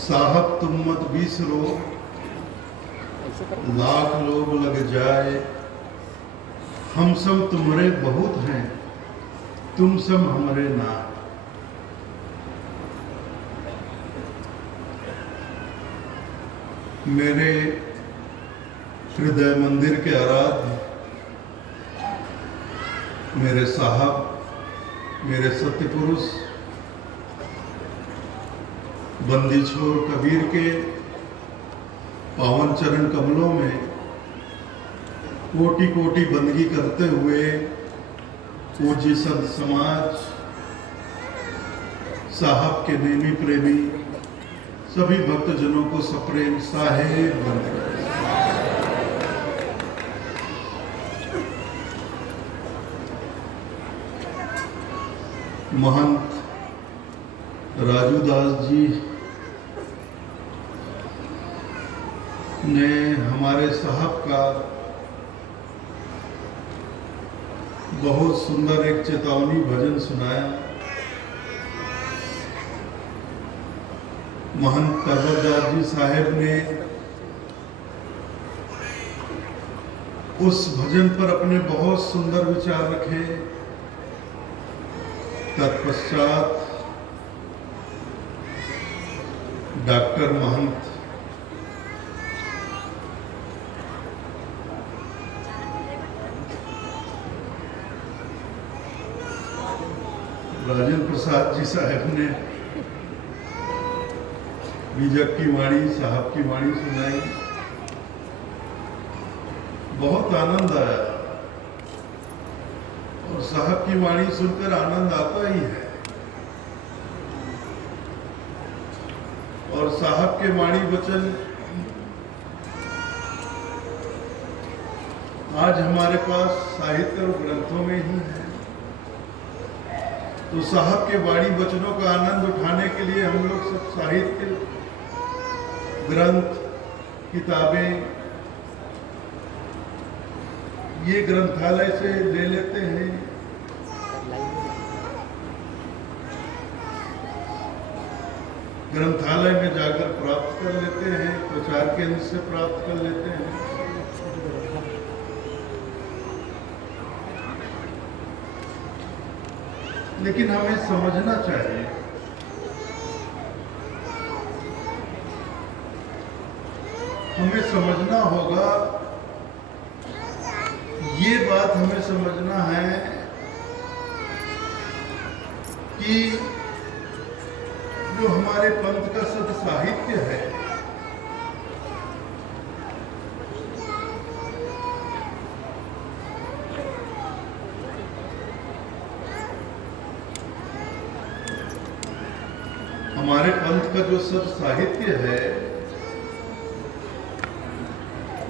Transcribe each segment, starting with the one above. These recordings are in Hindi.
साहब तुम मत बिसरो, लाख लोग लग जाए, हम सब तुम्हारे बहुत हैं, तुम सब हमारे ना। मेरे हृदय मंदिर के आराध्य मेरे साहब, मेरे सत्य पुरुष बंदी छोर कबीर के पावन चरण कमलों में कोटि कोटि बंदगी करते हुए पूज्य संत समाज, साहब के नेमी प्रेमी सभी भक्तजनों को सप्रेम साहेब वंदना। महंत राजूदास जी ने हमारे साहब का बहुत सुंदर एक चेतावनी भजन सुनाया। महंत परबतदास जी साहेब ने उस भजन पर अपने बहुत सुंदर विचार रखे। तत्पश्चात डॉक्टर महंत राजेंद्र प्रसाद जी साहब ने बीजक की वाणी, साहब की वाणी सुनाई। बहुत आनंद आया और साहब की वाणी सुनकर आनंद आता ही है। और साहब के वाणी वचन आज हमारे पास साहित्य और ग्रंथों में ही है। तो साहब के वाणी वचनों का आनंद उठाने के लिए हम लोग सब साहित्य, ग्रंथ, किताबें ये ग्रंथालय से ले लेते हैं। ग्रंथालय में जाकर प्राप्त कर लेते हैं, प्रचार केंद्र से प्राप्त कर लेते हैं। लेकिन हमें समझना चाहिए, हमें समझना होगा, ये बात हमें समझना है कि जो हमारे पंथ का सद साहित्य है, हमारे पंथ का जो सद साहित्य है,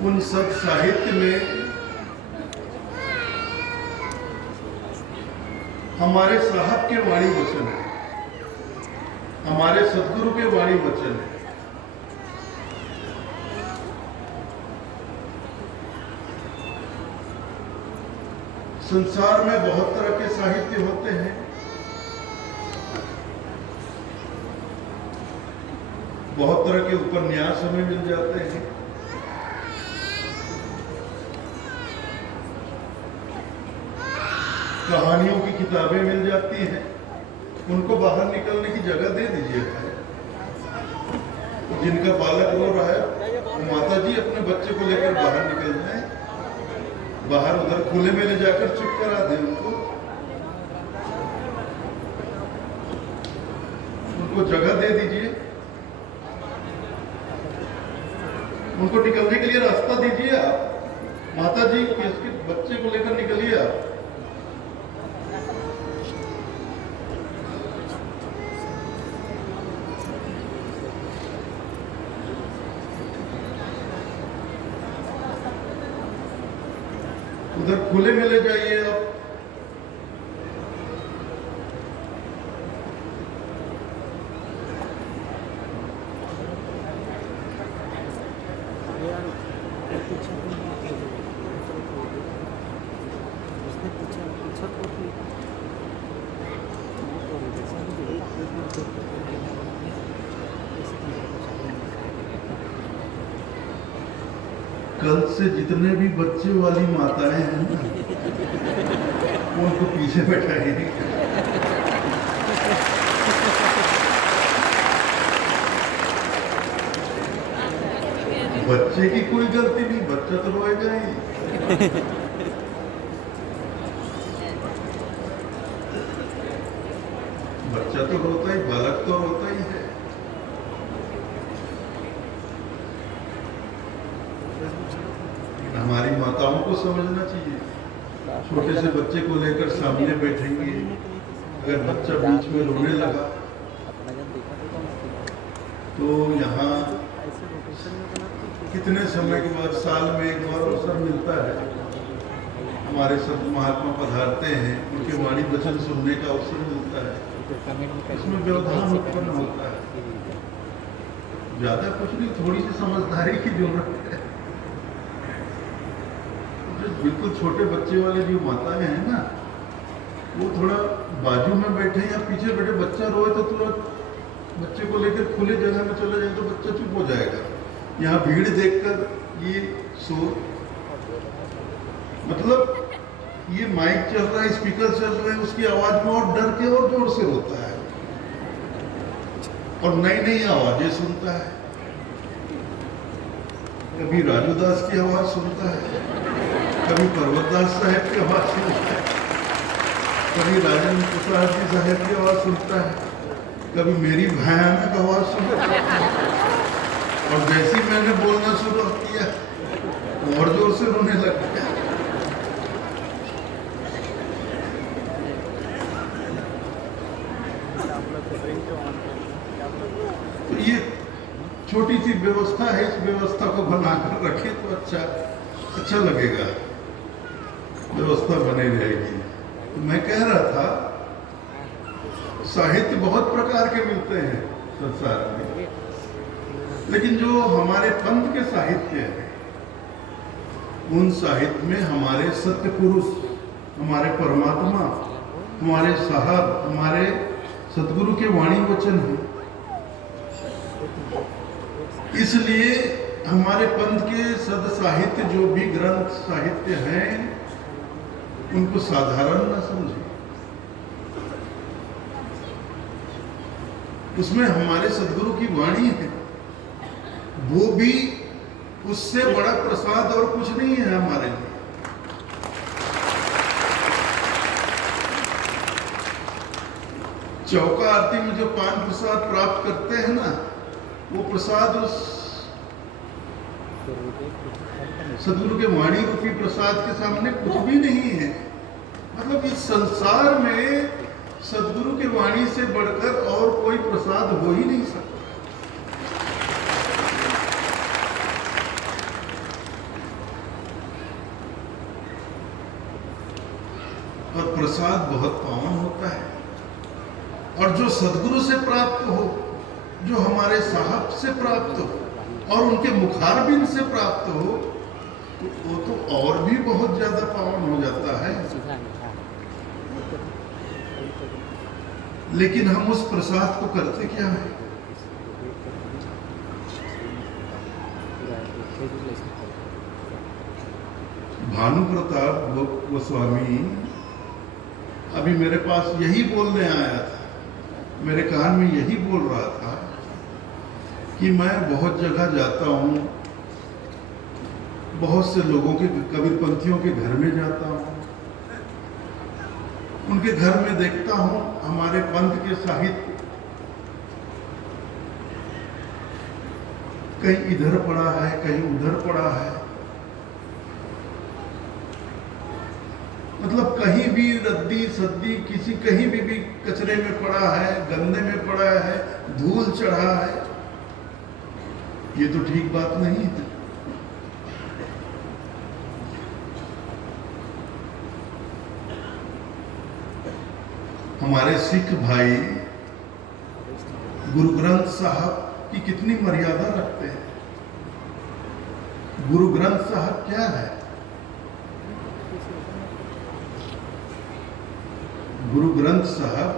उन सद साहित्य में हमारे साहब के वाणी वचन है, हमारे सदगुरु के वाणी वचन है। संसार में बहुत तरह के साहित्य होते हैं। बहुत तरह के उपन्यास हमें मिल जाते हैं। कहानियों की किताबें मिल जाती हैं। उनको बाहर निकलने की जगह दे दीजिए। जिनका बालक रो रहा है, माता जी अपने बच्चे को लेकर बाहर निकल जाए, बाहर उधर खुले में ले जाकर चुप करा दें उनको जगह दे दीजिए, उनको निकलने के लिए रास्ता दीजिए। आप माता जी इसके बच्चे को लेकर निकलिए। आप उधर खुले में ले जाइए। आप कल से जितने भी बच्चे वाली माताएं हैं ना, उनको पीछे बैठाइए। बच्चे की कोई गलती नहीं, बच्चा तो रोएगा ही। बच्चा तो रोता ही, बालक तो रोता ही है। हमारी माताओं को समझना चाहिए। छोटे से बच्चे को लेकर सामने बैठेंगे, अगर बच्चा बीच में रोने लगा तो यहाँ कितने समय के बाद साल में एक बार अवसर मिलता है, हमारे संत महात्मा पधारते हैं, उनके वाणी वचन सुनने का अवसर मिलता है, इसमें व्यवधान उत्पन्न होता है। ज्यादा कुछ नहीं, थोड़ी सी समझदारी की जरूरत है। बिल्कुल छोटे बच्चे वाले जो माताएं हैं ना, वो थोड़ा बाजू में बैठे या पीछे बैठे, बच्चा रोए तो तुरंत बच्चे को लेकर खुले जगह में चले जाए तो बच्चा चुप हो जाएगा। यहाँ भीड़ देखकर ये शोर, मतलब ये माइक चल रहा है, स्पीकर चल रहे हैं, उसकी आवाज में और डर के और जोर से रोता है और नई नई आवाजें सुनता है। कभी राजूदास की आवाज सुनता है, कभी पर्वतदास साहब की आवाज सुनता है, कभी राजेंद्र प्रसाद जी साहब की आवाज सुनता है, कभी मेरी भयानक आवाज सुनता है। और जैसे मैंने बोलना शुरू किया और जोर से रोने लग गया। तो ये छोटी सी व्यवस्था है, इस व्यवस्था को बनाकर रखें तो अच्छा लगेगा, व्यवस्था बनी रहेगी। तो मैं कह रहा था, साहित्य बहुत प्रकार के मिलते हैं संसार में, लेकिन जो हमारे पंथ के साहित्य है, उन साहित्य में हमारे सत्य पुरुष, हमारे परमात्मा, हमारे साहब, हमारे सतगुरु के वाणी वचन है। इसलिए हमारे पंथ के सद साहित्य, जो भी ग्रंथ साहित्य हैं, उनको साधारण न समझें। उसमें हमारे सदगुरु की वाणी है, वो भी उससे बड़ा प्रसाद और कुछ नहीं है हमारे लिए। चौका आरती में जो पान प्रसाद प्राप्त करते हैं ना, वो प्रसाद उस सदगुरु के वाणी रूपी प्रसाद के सामने कुछ भी नहीं है। मतलब इस संसार में सदगुरु के वाणी से बढ़कर और कोई प्रसाद हो ही नहीं सकता। और प्रसाद बहुत पावन होता है, और जो सदगुरु से प्राप्त हो, जो हमारे साहब से प्राप्त हो और उनके मुखारबिंद से प्राप्त हो, तो वो तो और भी बहुत ज्यादा पावन हो जाता है। लेकिन हम उस प्रसाद को करते क्या है? भानु प्रताप गोस्वामी अभी मेरे पास यही बोलने आया था, मेरे कान में यही बोल रहा था कि मैं बहुत जगह जाता हूँ, बहुत से लोगों के, कबीरपंथियों के घर में जाता हूँ, उनके घर में देखता हूँ हमारे पंथ के साहित्य कहीं इधर पड़ा है, कहीं उधर पड़ा है। मतलब कहीं भी रद्दी सद्दी, किसी कहीं भी कचरे में पड़ा है, गंदे में पड़ा है, धूल चढ़ा है। ये तो ठीक बात नहीं है। हमारे सिख भाई गुरु ग्रंथ साहब की कितनी मर्यादा रखते हैं। गुरु ग्रंथ साहब क्या है? गुरु ग्रंथ साहब,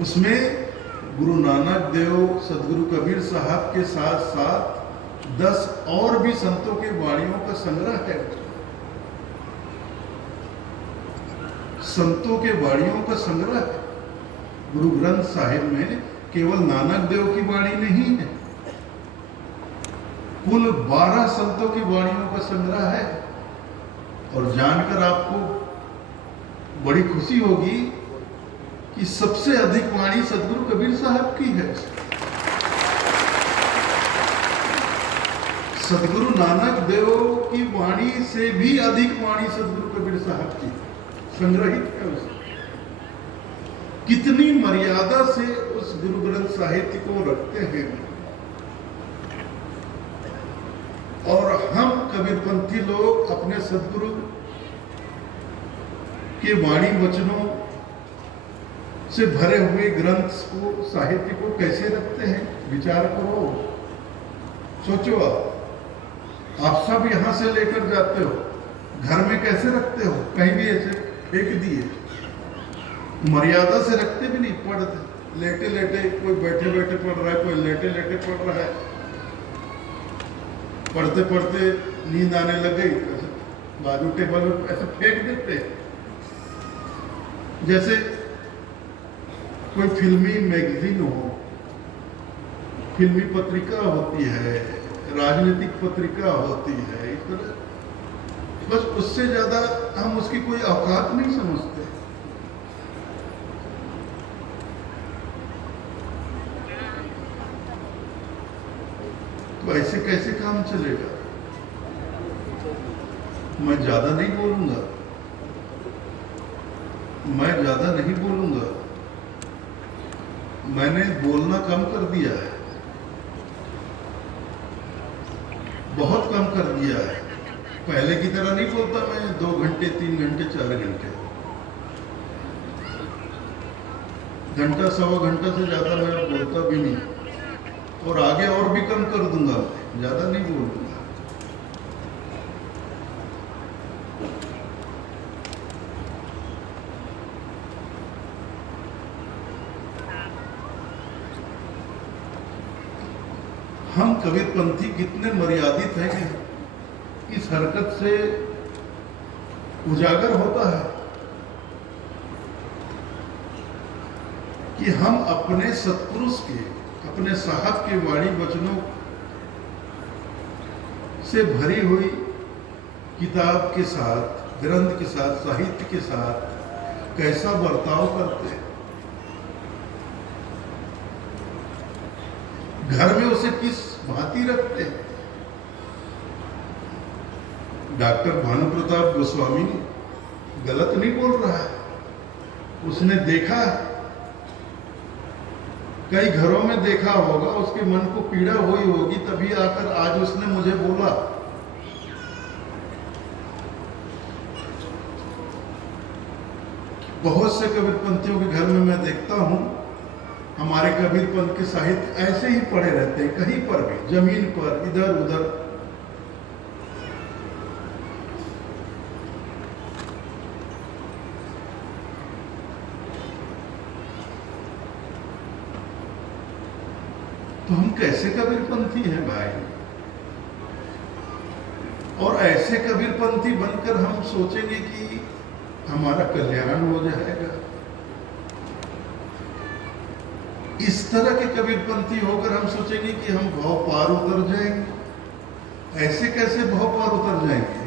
उसमें गुरु नानक देव, सदगुरु कबीर साहब के साथ साथ 10 और भी संतों की वाणियों का संग्रह है। संतों के वाणियों का संग्रह है। गुरु ग्रंथ साहिब में केवल नानक देव की वाणी नहीं है, कुल 12 संतों की वाणियों का संग्रह है। और जानकर आपको बड़ी खुशी होगी कि सबसे अधिक वाणी सदगुरु कबीर साहब की है। सदगुरु नानक देव की वाणी से भी अधिक वाणी सदगुरु कबीर साहब की संग्रहित है। उसमें कितनी मर्यादा से उस गुरु ग्रंथ साहित्य को रखते हैं। और हम कबीरपंथी लोग अपने सदगुरु के वाणी वचनों से भरे हुए ग्रंथ को, साहित्य को कैसे रखते हैं? विचार करो, सोचो। आप सब यहां से लेकर जाते हो, घर में कैसे रखते हो? कहीं भी ऐसे फेंक दिए, मर्यादा से रखते भी नहीं। पढ़ते लेटे लेटे, कोई बैठे बैठे पढ़ रहा है, कोई लेटे लेटे पढ़ रहा है। पढ़ते पढ़ते नींद आने लग गई, बाजू टेबल में ऐसे फेंक देते। जैसे कोई फिल्मी मैगजीन हो, फिल्मी पत्रिका होती है, राजनीतिक पत्रिका होती है, इस तरह बस उससे ज्यादा हम उसकी कोई औकात नहीं समझते। तो ऐसे कैसे काम चलेगा? मैं ज्यादा नहीं बोलूंगा, मैं ज्यादा नहीं बोलूंगा। मैंने बोलना कम कर दिया है, बहुत कम कर दिया है। पहले की तरह नहीं बोलता मैं 2 घंटे 3 घंटे 4 घंटे, घंटा सवा घंटा से ज्यादा मैं बोलता भी नहीं। और आगे और भी कम कर दूंगा, ज्यादा नहीं बोलूंगा। हम कबीरपंथी कितने मर्यादित हैं कि इस हरकत से उजागर होता है कि हम अपने सत्पुरुष के, अपने साहब के वाणी वचनों से भरी हुई किताब के साथ, ग्रंथ के साथ, साहित्य के साथ कैसा बर्ताव करते हैं। घर में उसे किस भांति रखते हैं। डॉक्टर भानु प्रताप गोस्वामी गलत नहीं बोल रहा है, उसने देखा है, कई घरों में देखा होगा, उसके मन को पीड़ा हुई होगी, तभी आकर आज उसने मुझे बोला। बहुत से कबीरपंथियों के घर में मैं देखता हूं, हमारे कबीरपंथ के साहित्य ऐसे ही पड़े रहते हैं, कहीं पर भी, जमीन पर, इधर उधर। तो हम कैसे कबीरपंथी हैं भाई? और ऐसे कबीरपंथी बनकर हम सोचेंगे कि हमारा कल्याण हो जाएगा। इस तरह के कबीरपंथी होकर हम सोचेंगे कि हम भव पार उतर जाएंगे। ऐसे कैसे भव पार उतर जाएंगे?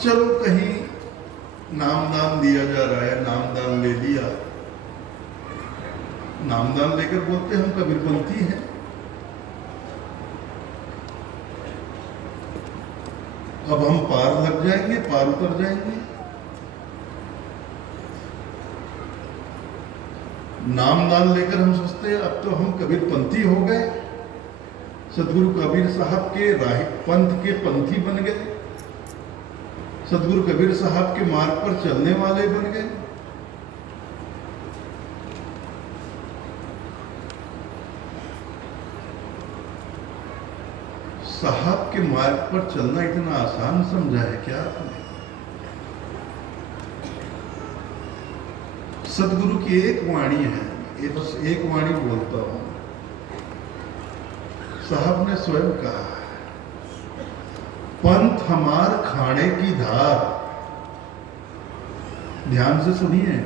चलो कहीं नामदान दिया जा रहा है, नामदान ले लिया, नामदान लेकर बोलते हम कबीरपंथी हैं। अब हम पार लग जाएंगे, पार उतर जाएंगे। नामदान लेकर हम सोचते हैं अब तो हम कबीरपंथी हो गए, सदगुरु कबीर साहब के राह पंथ के पंथी बन गए, सदगुरु कबीर साहब के मार्ग पर चलने वाले बन गए। साहब के मार्ग पर चलना इतना आसान समझा है क्या आपने? सदगुरु की एक वाणी है, ये बस एक वाणी बोलता हूं। साहब ने स्वयं कहा, पंथ हमार खाने की धार। ध्यान से सुनिए,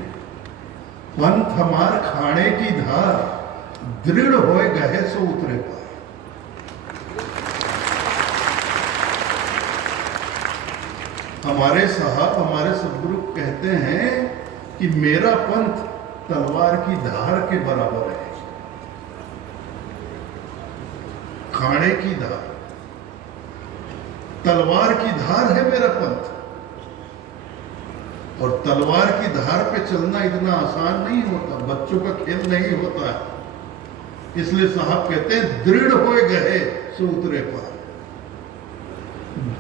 पंथ हमार खाने की धार, दृढ़ होए गहे सो उतरे पार। हमारे साहब, हमारे सदगुरु कहते हैं कि मेरा पंथ तलवार की धार के बराबर है। खाने की धार, तलवार की धार है मेरा पंथ। और तलवार की धार पे चलना इतना आसान नहीं होता, बच्चों का खेल नहीं होता है। इसलिए साहब कहते हैं, दृढ़ होए गए सो उतरे पार।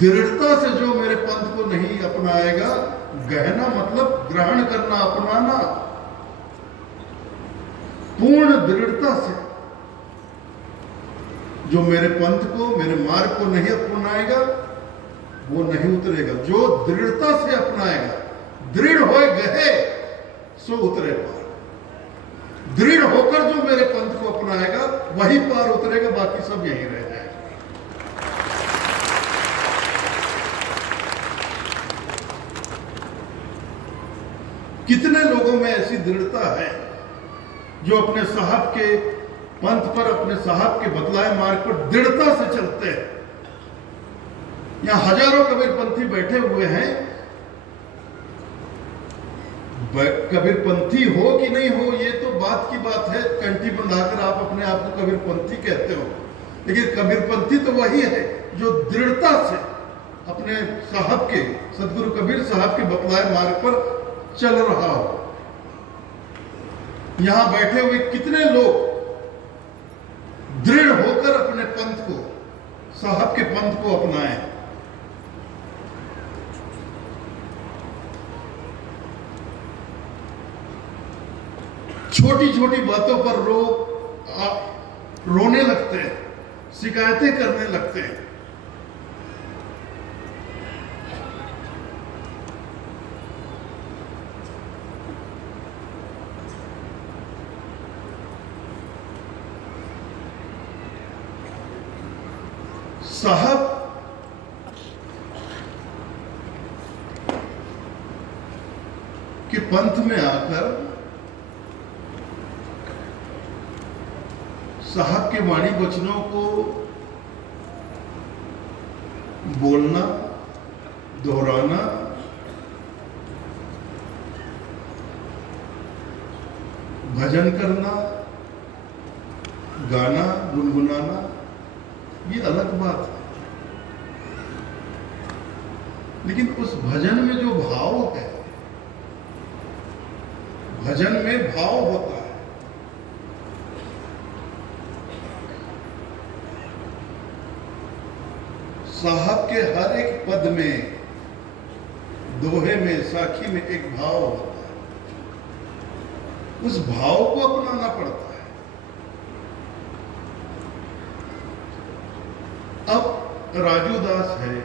दृढ़ता से जो मेरे पंथ को नहीं अपनाएगा, गहना मतलब ग्रहण करना, अपनाना, पूर्ण दृढ़ता से जो मेरे पंथ को, मेरे मार्ग को नहीं अपनाएगा, वो नहीं उतरेगा। जो दृढ़ता से अपनाएगा, दृढ़ होए गए सो उतरे पार। दृढ़ होकर जो मेरे पंथ को अपनाएगा वही पार उतरेगा, बाकी सब यहीं रह जाएगा। कितने लोगों में ऐसी दृढ़ता है जो अपने साहब के पंथ पर, अपने साहब के बतलाए मार्ग पर दृढ़ता से चलते हैं। यहां हजारों कबीरपंथी बैठे हुए हैं। कबीरपंथी हो कि नहीं हो ये तो बात की बात है, कंठी बंधाकर आप अपने आप को कबीरपंथी कहते हो, लेकिन कबीरपंथी तो वही है जो दृढ़ता से अपने साहब के, सदगुरु कबीर साहब के बतलाए मार्ग पर चल रहा हो। यहां बैठे हुए कितने लोग दृढ़ होकर अपने पंथ को, साहब के पंथ को अपनाएं। छोटी छोटी बातों पर रोने लगते हैं, शिकायतें करने लगते हैं। साहब के पंथ में आकर साहब के वाणी वचनों को बोलना, दोहराना, भजन करना, गाना, गुनगुनाना, ये अलग बात है। लेकिन उस भजन में जो भाव है, भजन में भाव होता है। साहब के हर एक पद में, दोहे में, साखी में एक भाव होता है। उस भाव को अपनाना पड़ता है। अब राजू दास है,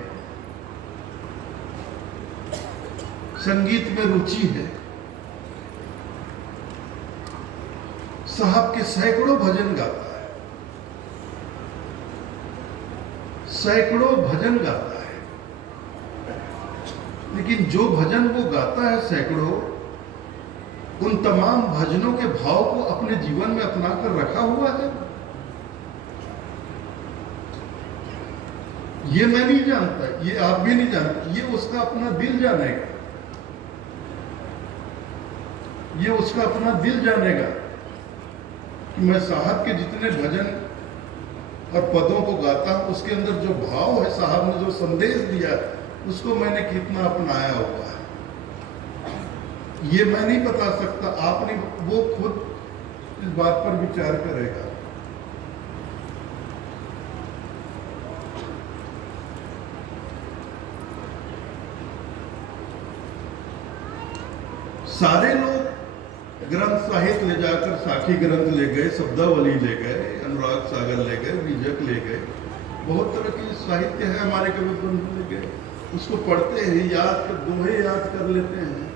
संगीत में रुचि है, साहब के सैकड़ों भजन गाता है, सैकड़ों भजन गाता है। लेकिन जो भजन वो गाता है सैकड़ों, उन तमाम भजनों के भाव को अपने जीवन में अपनाकर रखा हुआ है, ये मैं नहीं जानता, ये आप भी नहीं जानते। ये उसका अपना दिल जानेगा, ये उसका अपना दिल जानेगा कि मैं साहब के जितने भजन और पदों को गाता हूं, उसके अंदर जो भाव है, साहब ने जो संदेश दिया, उसको मैंने कितना अपनाया हुआ है। ये मैं नहीं बता सकता, आपने, वो खुद इस बात पर विचार करेगा। सारे लोग ग्रंथ साहित्य ले जाकर, साखी ग्रंथ ले गए, शब्दावली ले गए, अनुराग सागर ले गए, बीजक ले गए, बहुत तरह की साहित्य है हमारे कबीरपंथ ले गए, उसको पढ़ते हैं, याद कर, दोहे याद कर लेते हैं।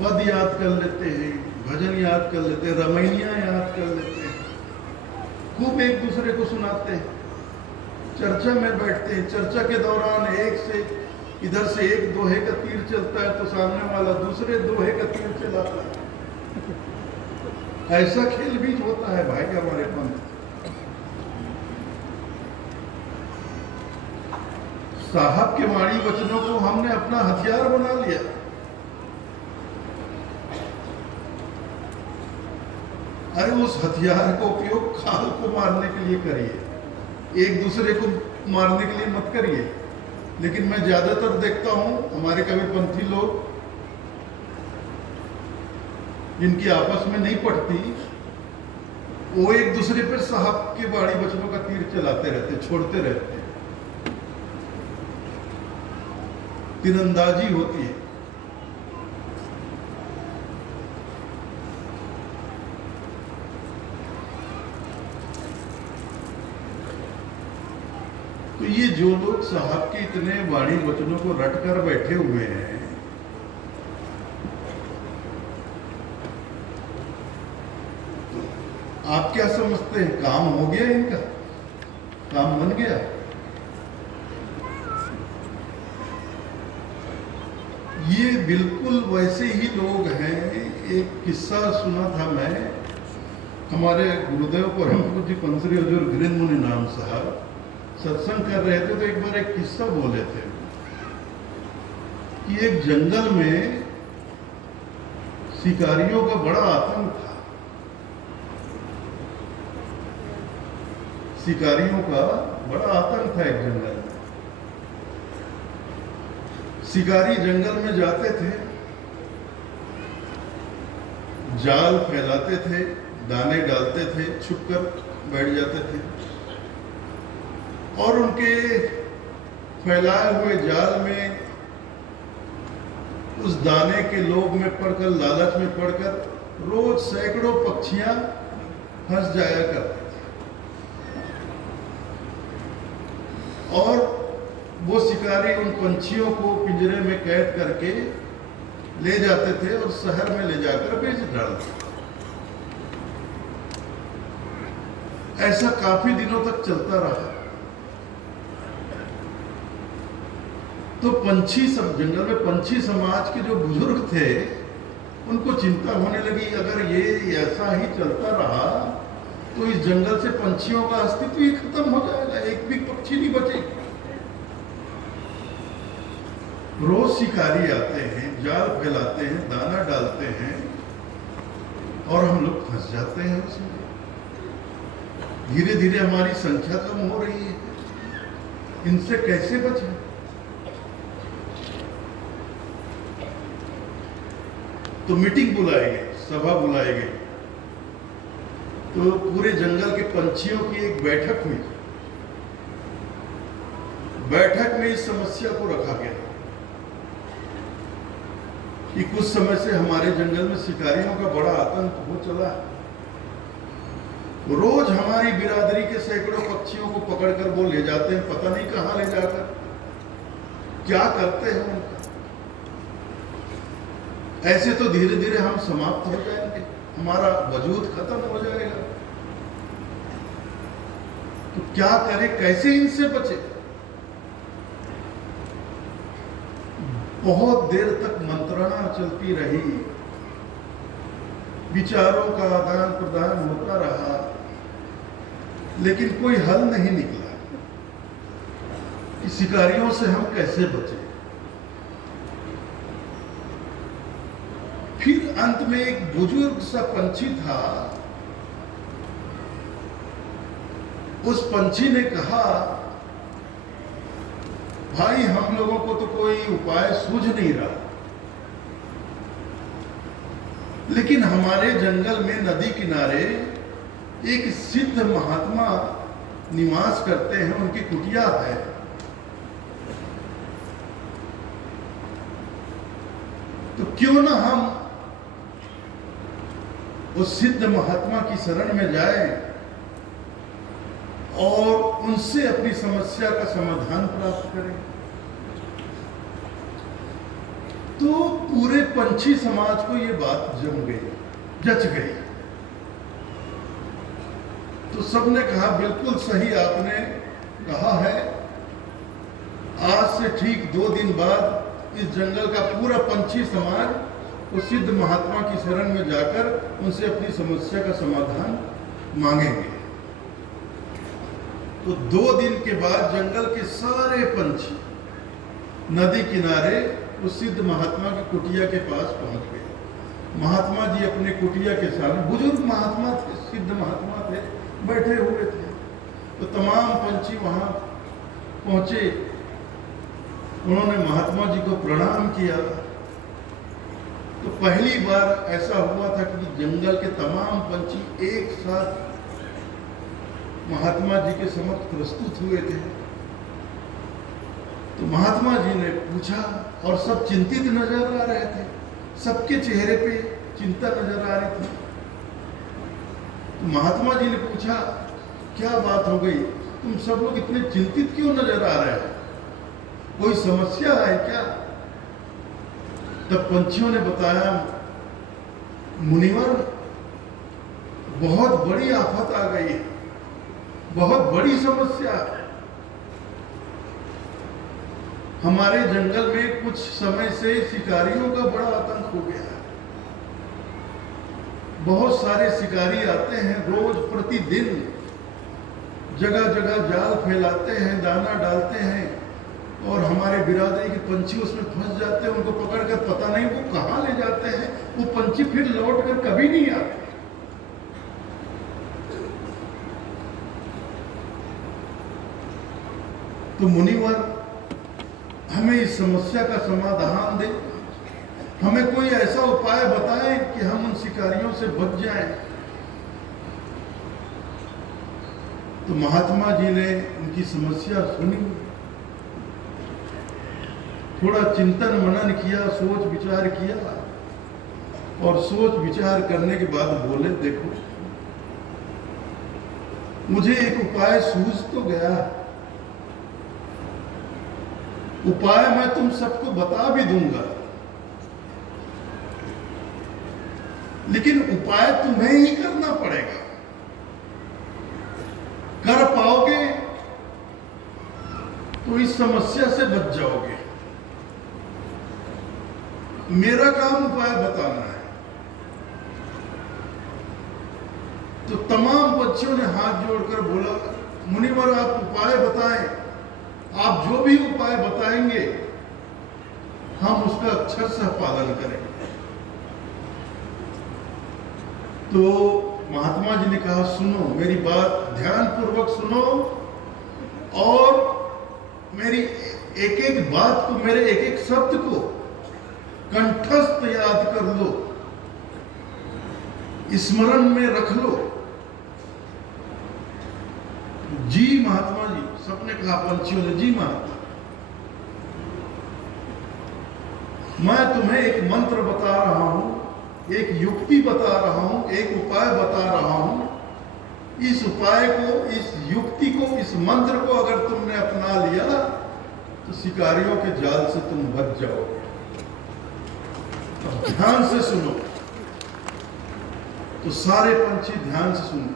पद याद कर लेते हैं, भजन याद कर लेते हैं, रमैनियाँ याद कर लेते हैं, खूब एक दूसरे को सुनाते हैं, चर्चा में बैठते हैं। चर्चा के दौरान एक से इधर से एक दोहे का तीर चलता है तो सामने वाला दूसरे दोहे का तीर चलाता है। ऐसा खेल भी होता है भाई हमारे पंथ। साहब के वाणी वचनों को हमने अपना हथियार बना लिया। अरे उस हथियार का उपयोग खाल को मारने के लिए करिए, एक दूसरे को मारने के लिए मत करिए। लेकिन मैं ज्यादातर देखता हूं हमारे कबीरपंथी लोग जिनकी आपस में नहीं पड़ती, वो एक दूसरे पर साहब के वाणी वचनों का तीर चलाते रहते, छोड़ते रहते, तीरंदाजी होती है। तो ये जो लोग साहब के इतने वाणी वचनों को रट कर बैठे हुए हैं, आप क्या समझते हैं काम हो गया इनका? काम बन गया? ये बिल्कुल वैसे ही लोग हैं। एक किस्सा सुना था मैं, हमारे गुरुदेव परम पूज्य पंसरी हजूर वीरेंद्र मुनि नाम साहब सत्संग कर रहे थे तो एक बार एक किस्सा बोले थे कि एक जंगल में शिकारियों का बड़ा आतंक था। शिकारियों का बड़ा आतंक था एक जंगल में। शिकारी जंगल में जाते थे, जाल फैलाते थे, दाने डालते थे, छुपकर बैठ जाते थे और उनके फैलाए हुए जाल में उस दाने के लोभ में पड़कर, लालच में पड़कर रोज सैकड़ों पक्षियां फंस जाया करते थे। और वो शिकारी उन पंछियों को पिंजरे में कैद करके ले जाते थे और शहर में ले जाकर बेच डालते। ऐसा काफी दिनों तक चलता रहा। तो पंछी सब जंगल में पंछी समाज के जो बुजुर्ग थे उनको चिंता होने लगी, अगर ये ऐसा ही चलता रहा तो इस जंगल से पंछियों का अस्तित्व ही खत्म हो जाएगा, एक भी पक्षी नहीं बचेगा। रोज शिकारी आते हैं, जाल फैलाते हैं, दाना डालते हैं और हम लोग फंस जाते हैं उसमें। धीरे धीरे हमारी संख्या कम हो रही है, इनसे कैसे बचें? तो मीटिंग बुलाई गई, सभा बुलाई गई, तो पूरे जंगल के पंछियों की एक बैठक हुई। बैठक में इस समस्या को रखा गया कि कुछ समय से हमारे जंगल में शिकारियों का बड़ा आतंक हो चला है। रोज हमारी बिरादरी के सैकड़ों पक्षियों को पकड़कर वो ले जाते हैं, पता नहीं कहां ले जाकर क्या करते हैं उनका। ऐसे तो धीरे धीरे हम समाप्त हो जाएंगे, हमारा वजूद खत्म हो जाएगा। तो क्या करें, कैसे इनसे बचे? बहुत देर तक मंत्रणा चलती रही, विचारों का आदान प्रदान होता रहा, लेकिन कोई हल नहीं निकला कि शिकारियों से हम कैसे बचें। फिर अंत में एक बुजुर्ग सा पंछी था, उस पंछी ने कहा, भाई हम लोगों को तो कोई उपाय सूझ नहीं रहा, लेकिन हमारे जंगल में नदी किनारे एक सिद्ध महात्मा निवास करते हैं, उनकी कुटिया है। तो क्यों ना हम उस सिद्ध महात्मा की शरण में जाएं और उनसे अपनी समस्या का समाधान प्राप्त करें। तो पूरे पंछी समाज को ये बात जम गई, जच गई। तो सबने कहा बिल्कुल सही आपने कहा है। आज से ठीक 2 दिन बाद इस जंगल का पूरा पंछी समाज वो सिद्ध महात्मा की शरण में जाकर उनसे अपनी समस्या का समाधान मांगेंगे। तो 2 दिन के बाद जंगल के सारे पंछी नदी किनारे उस सिद्ध महात्मा की कुटिया के पास पहुंच गए। महात्मा जी अपने कुटिया के सामने, बुजुर्ग महात्मा थे, सिद्ध महात्मा थे, बैठे हुए थे। तो तमाम पंछी वहां पहुंचे, उन्होंने महात्मा जी को प्रणाम किया। तो पहली बार ऐसा हुआ था कि जंगल के तमाम पंछी एक साथ महात्मा जी के समक्ष प्रस्तुत हुए थे। तो महात्मा जी ने पूछा, और सब चिंतित नजर आ रहे थे, सबके चेहरे पे चिंता नजर आ रही थी। तो महात्मा जी ने पूछा, क्या बात हो गई, तुम सब लोग इतने चिंतित क्यों नजर आ रहे हो, कोई समस्या है क्या? तब पंछियों ने बताया, मुनिवर बहुत बड़ी आफत आ गई है, बहुत बड़ी समस्या है। हमारे जंगल में कुछ समय से शिकारियों का बड़ा आतंक हो गया है। बहुत सारे शिकारी आते हैं, रोज प्रतिदिन जगह जगह जाल फैलाते हैं, दाना डालते हैं, और हमारे बिरादरी के पंछी उसमें फंस जाते हैं। उनको पकड़कर पता नहीं वो कहां ले जाते हैं, वो पंछी फिर लौट कर कभी नहीं आते। तो मुनिवर हमें इस समस्या का समाधान दे, हमें कोई ऐसा उपाय बताएं कि हम उन शिकारियों से बच जाएं। तो महात्मा जी ने उनकी समस्या सुनी, थोड़ा चिंतन मनन किया, सोच विचार किया, और सोच विचार करने के बाद बोले, देखो मुझे एक उपाय सूझ तो गया, उपाय मैं तुम सबको बता भी दूंगा, लेकिन उपाय तुम्हें ही करना पड़ेगा। कर पाओगे तो इस समस्या से बच जाओगे। मेरा काम उपाय बताना है। तो तमाम बच्चों ने हाथ जोड़कर बोला, मुनिवर आप उपाय बताएं, आप जो भी उपाय बताएंगे हम उसका अक्षरशः पालन करेंगे। तो महात्मा जी ने कहा, सुनो मेरी बात ध्यान पूर्वक सुनो, और मेरी एक एक बात को, मेरे एक एक शब्द को कंठस्थ याद कर लो, स्मरण में रख लो। जी महात्मा जी, सबने कहा, पंछियों ने जी महात्मा। मैं तुम्हें एक मंत्र बता रहा हूं, एक युक्ति बता रहा हूं, एक उपाय बता रहा हूं। इस उपाय को, इस युक्ति को, इस मंत्र को अगर तुमने अपना लिया तो शिकारियों के जाल से तुम बच जाओगे। अब ध्यान से सुनो। तो सारे पंछी ध्यान से सुनो।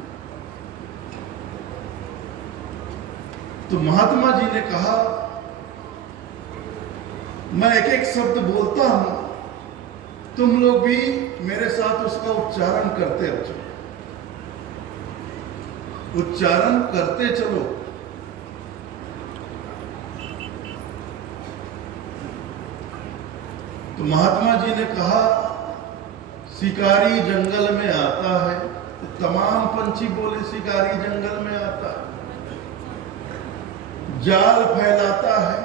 तो महात्मा जी ने कहा, मैं एक एक शब्द बोलता हूं, तुम लोग भी मेरे साथ उसका उच्चारण करते रहो, उच्चारण करते चलो। तो महात्मा जी ने कहा, शिकारी जंगल में आता है। तो तमाम पंछी बोले, शिकारी जंगल में आता है, जाल फैलाता है।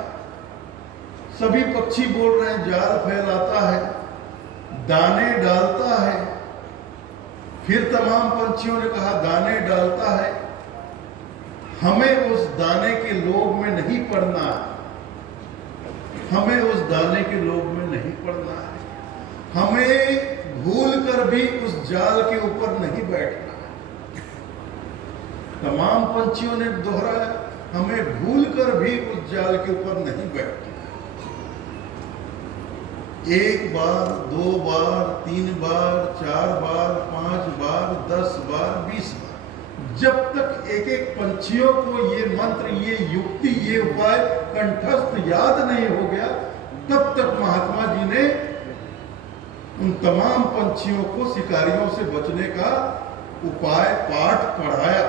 सभी पक्षी बोल रहे हैं, जाल फैलाता है, दाने डालता है। फिर तमाम पंछियों ने कहा, दाने डालता है। हमें उस दाने के लोभ में नहीं पड़ना है, हमें उस दाने के लोभ में नहीं पड़ना है, हमें भूल कर भी उस जाल के ऊपर नहीं बैठना है। तमाम पंछियों ने दोहराया, हमें भूल कर भी उस जाल के ऊपर नहीं बैठना। 1 बार, 2 बार, 3 बार, 4 बार, 5 बार, 10 बार, 20 बार, जब तक एक एक पंछियों को ये मंत्र, ये युक्ति, ये उपाय कंठस्थ याद नहीं हो गया, तब तक महात्मा जी ने उन तमाम पंछियों को शिकारियों से बचने का उपाय पाठ पढ़ाया।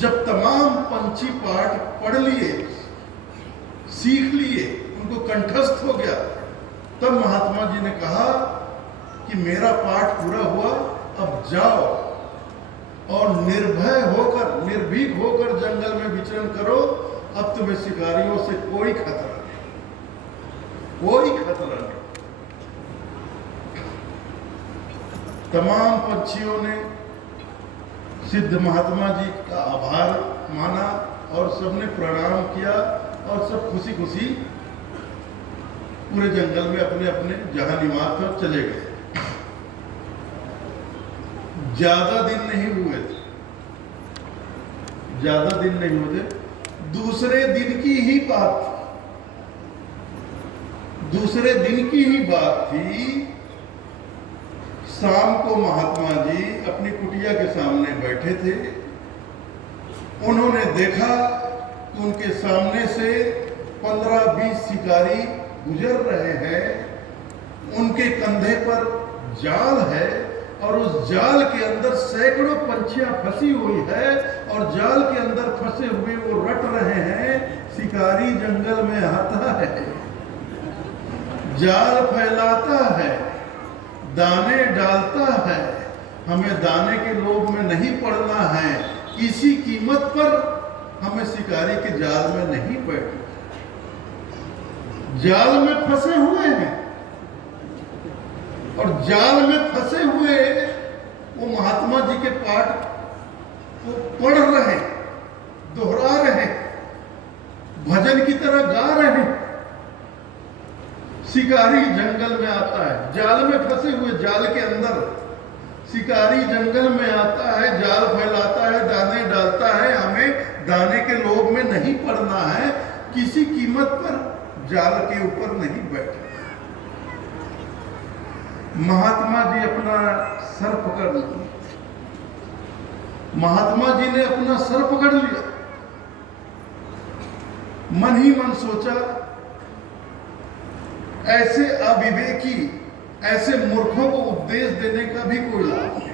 जब तमाम पंछी पाठ पढ़ लिए, सीख लिए, उनको कंठस्थ हो गया, तब महात्मा जी ने कहा कि मेरा पाठ पूरा हुआ, अब जाओ और निर्भय होकर, निर्भीक होकर जंगल में विचरण करो। अब तुम्हें शिकारियों से कोई खतरा नहीं, कोई खतरा नहीं। तमाम पंछियों ने सिद्ध महात्मा जी का आभार माना और सबने प्रणाम किया और सब खुशी खुशी पूरे जंगल में अपने अपने जहां निवास था चले गए। ज्यादा दिन नहीं हुए थे, ज्यादा दिन नहीं हुए, दूसरे दिन की ही बात थी, दूसरे दिन की ही बात थी। शाम को महात्मा जी अपनी कुटिया के सामने बैठे थे। उन्होंने देखा कि उनके सामने से 15-20 शिकारी गुजर रहे हैं। उनके कंधे पर जाल है और उस जाल के अंदर सैकड़ों पंछियां फंसी हुई है और जाल के अंदर फंसे हुए वो रट रहे हैं। शिकारी जंगल में आता है, जाल फैलाता है, दाने डालता है। हमें दाने के लोभ में नहीं पड़ना है, किसी कीमत पर हमें शिकारी के जाल में नहीं बैठना। जाल में फंसे हुए हैं और जाल में फंसे हुए वो महात्मा जी के पाठ को पढ़ रहे, दोहरा रहे, भजन की तरह गा रहे। शिकारी जंगल में आता है, जाल में फंसे हुए, जाल के अंदर शिकारी जंगल में आता है, जाल फैलाता है, दाने डालता है। हमें दाने के लोभ में नहीं पड़ना है, किसी कीमत पर जाल के ऊपर नहीं बैठना। महात्मा जी अपना सर पकड़ लिया, महात्मा जी ने अपना सर पकड़ लिया। मन ही मन सोचा, ऐसे अविवेकी, ऐसे मूर्खों को उपदेश देने का भी कोई लाभ नहीं।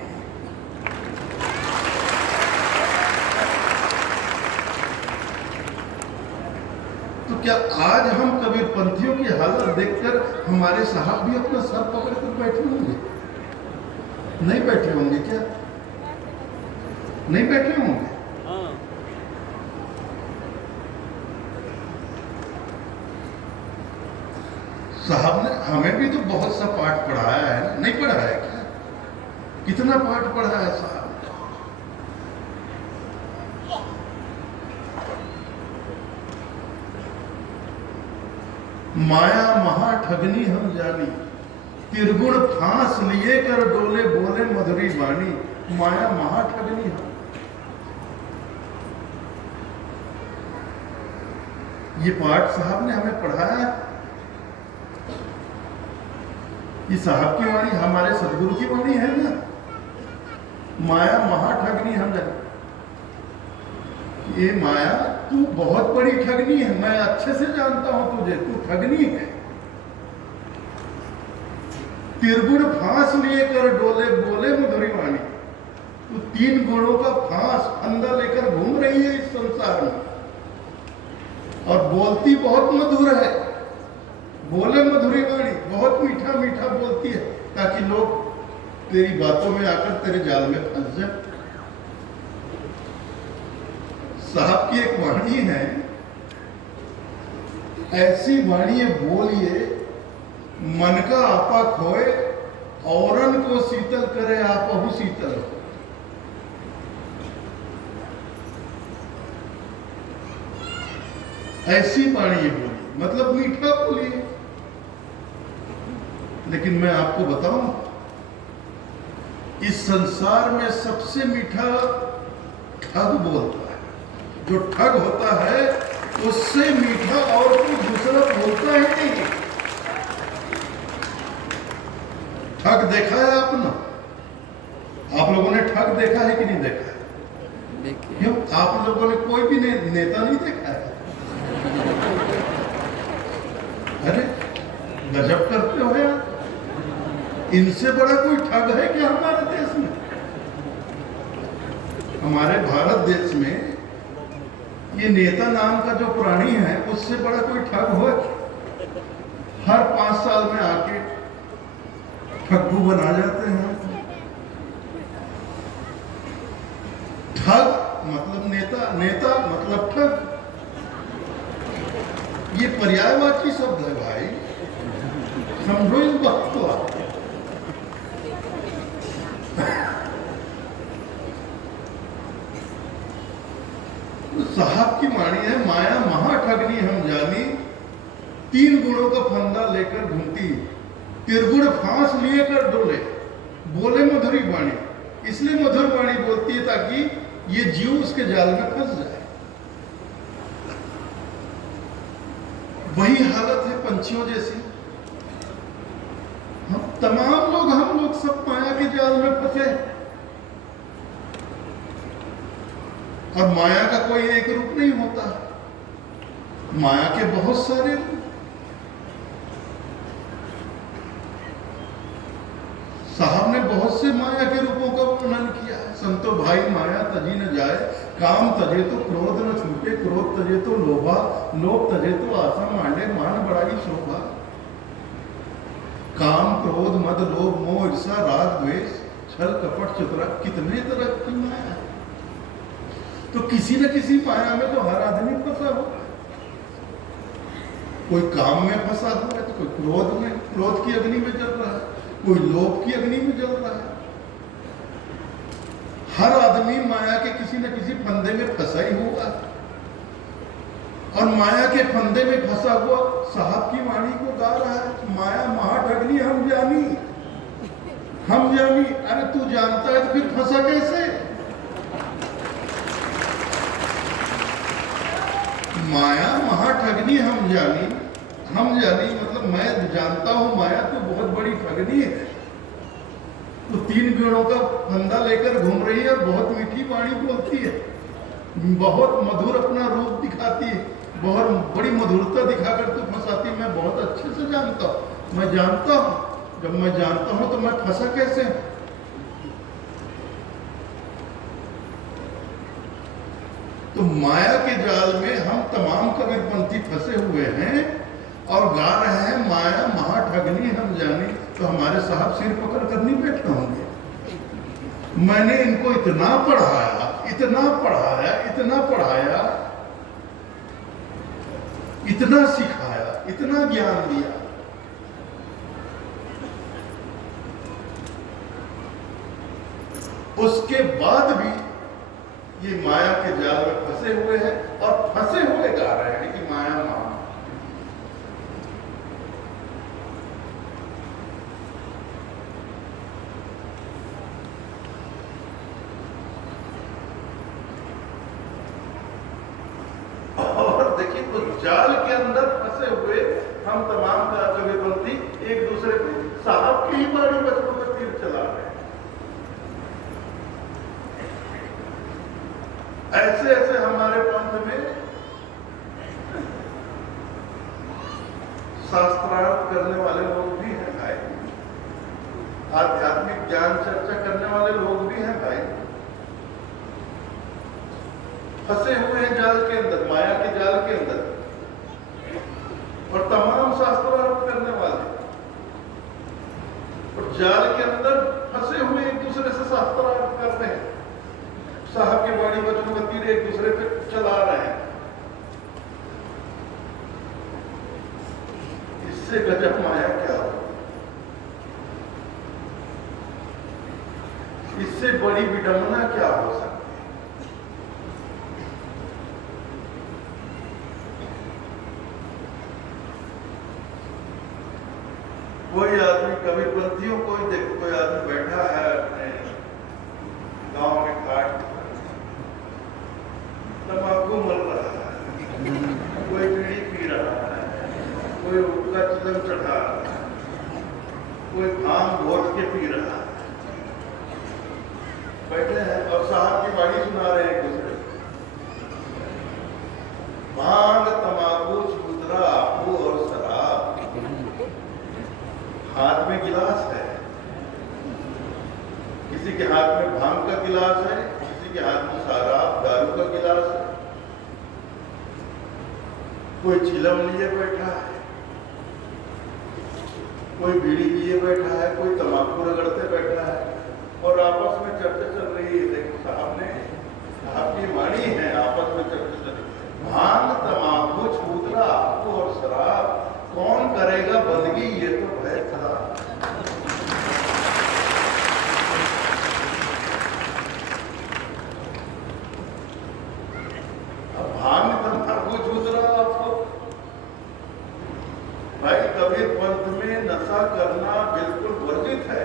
तो क्या आज हम कबीरपंथियों की हालत देखकर हमारे साहब भी अपना सर पकड़कर बैठे होंगे? नहीं बैठे होंगे क्या? नहीं बैठे होंगे। साहब ने हमें भी तो बहुत सा पाठ पढ़ाया है ना, नहीं पढ़ाया क्या? कितना पाठ पढ़ाया साहब ने? माया महा ठगनी हम जानी, त्रिगुण फांस लिए कर डोले बोले मधुरी वाणी। माया महा ठगनी हम, ये पाठ साहब ने हमें पढ़ाया। ये साहब की वाणी, हमारे सदगुरु की वाणी है ना। माया महा ठगनी हम जानी, ये माया तू बहुत बड़ी ठगनी है, मैं अच्छे से जानता हूं तुझे, तू ठगनी है। त्रिगुण फांस लिए कर डोले बोले मधुरी वाणी। तू 3 गुणों का फांस, फंदा लेकर घूम रही है इस संसार में और बोलती बहुत मधुर है। बोले मधुरी वाणी, बहुत मीठा मीठा बोलती है ताकि लोग तेरी बातों में आकर तेरे जाल में फंस जाए। साहब की एक वाणी है, ऐसी वाणी बोलिए मन का आपा खोए, औरन को शीतल करे आपहु शीतल हो। ऐसी वाणी बोली, मतलब मीठा बोलिए। लेकिन मैं आपको बताऊं, इस संसार में सबसे मीठा ठग बोलता है। जो ठग होता है उससे मीठा और कोई दूसरा बोलता ही नहीं। ठग देखा है आपने? आप लोगों ने ठग देखा है कि नहीं देखा है? क्यों? आप लोगों ने कोई भी नेता नहीं देखा है? अरे गजब करते हो यार। इनसे बड़ा कोई ठग है क्या हमारे देश में? हमारे भारत देश में ये नेता नाम का जो प्राणी है, उससे बड़ा कोई ठग हो? हर 5 साल में आके ठग्गू बना जाते हैं। ठग मतलब नेता, नेता मतलब ठग। ये पर्यायवाची शब्द है भाई, समझो इस बात को आप। साहब की वाणी है, माया महा ठगनी हम जानी, 3 गुणों का फंदा लेकर घूमती, त्रिगुण फांस लिए कर डोले, बोले मधुरी वाणी। इसलिए मधुर वाणी बोलती है ताकि ये जीव उसके जाल में फंस जाए। वही हालत है पंछियों जैसी। हम लोग सब माया के जाल में फंसे। और माया का कोई एक रूप नहीं होता, माया के बहुत सारे रूप। साहब ने बहुत से माया के रूपों का वर्णन किया। संतो भाई माया तजी न जाए, काम तजे तो क्रोध न छूटे, क्रोध तजे तो लोभा, लोभ तजे तो आशा मांडे, मान बड़ाई शोभा। काम क्रोध मद लोभ मोह ईर्षा राग द्वेष छल कपट चतुरा, कितने तरह की माया। तो किसी न किसी माया में तो हर आदमी फंसा होगा। कोई काम में फंसा हुआ है, तो कोई क्रोध में, क्रोध की अग्नि में जल रहा है, कोई लोभ की अग्नि में जल रहा है। हर आदमी माया के किसी न किसी फंदे में फंसा ही हुआ। और माया के फंदे में फंसा हुआ साहब की वाणी को गा रहा है, माया महा ठगनी हम जानी, हम जानी। अरे तू जानता है तो फिर फंसा कैसे? माया महा ठगनी हम जानी, हम जानी मतलब मैं जानता हूं माया तो बहुत बड़ी ठगनी है। तो 3 गुणों का फंदा लेकर घूम रही है, बहुत मीठी वाणी बोलती है, बहुत मधुर अपना रूप दिखाती है, बहुत बड़ी मधुरता दिखाकर तू फंसाती। मैं बहुत अच्छे से जानता हूं, मैं जानता हूं। जब मैं जानता हूं तो मैं फंसा कैसे? तो माया के जाल में हम तमाम कबीरपंथी फंसे हुए हैं और गा रहे हैं माया महा ठगनी हम जानी। तो हमारे साहब सिर पकड़ कर नहीं बैठे होंगे। मैंने इनको इतना पढ़ाया, इतना पढ़ाया, इतना पढ़ाया, इतना सिखाया, इतना ज्ञान दिया, उसके बाद भी ये माया के जाल में फंसे हुए हैं और फंसे हुए गा रहे हैं कि माया मां। और देखिए तो जाल के अंदर फंसे हुए हम तमाम कबीरपंथी एक दूसरे पे साहब की ही बाणी बचनों पर तीर चला रहे हैं। ऐसे ऐसे हमारे पंथ में शास्त्रार्थ करने वाले लोग भी हैं भाई, आध्यात्मिक ज्ञान चर्चा करने वाले लोग भी हैं भाई। फंसे हुए हैं जाल के अंदर, माया के जाल के अंदर, और तमाम शास्त्रार्थ करने वाले और जाल के अंदर फंसे हुए एक दूसरे से शास्त्रार्थ कर रहे हैं। साहब के वाणी वचनों का तीर एक दूसरे पे चला रहे हैं। इससे गजब माया क्या हो? इससे बड़ी विडंबना क्या हो सकती? कोई आदमी कबीरपंथियों को ही देखो, कोई आदमी बैठा है अपने गांव में काट तंबाकू मल रहा है, कोई उठका चिलम चढ़ा रहा है, कोई भांग घोट के पी रहा है, बैठे हैं और साहब की बाणी सुना रहे हैं दूसरे। भांग तमाकू चबूतरा आपू और शराब, हाथ में गिलास है, किसी के हाथ में भांग का गिलास है, किसी के हाथ में शराब दारू का गिलास है, कोई चिलम लिए बैठा है, कोई बीड़ी लिए बैठा है, कोई तंबाकू रगड़ते बैठा है और आपस में चर्चा चल रही है। देखो साहब ने, आपकी वाणी है, आपस में चर्चा चल रही है। भांग तंबाकू चबूतरा आपको और शराब, कौन करेगा बंदगी, ये तो है खराब। अब भांग तंबाकू चबूतरा आपको, भाई कबीर पंथ में नशा करना बिल्कुल वर्जित है।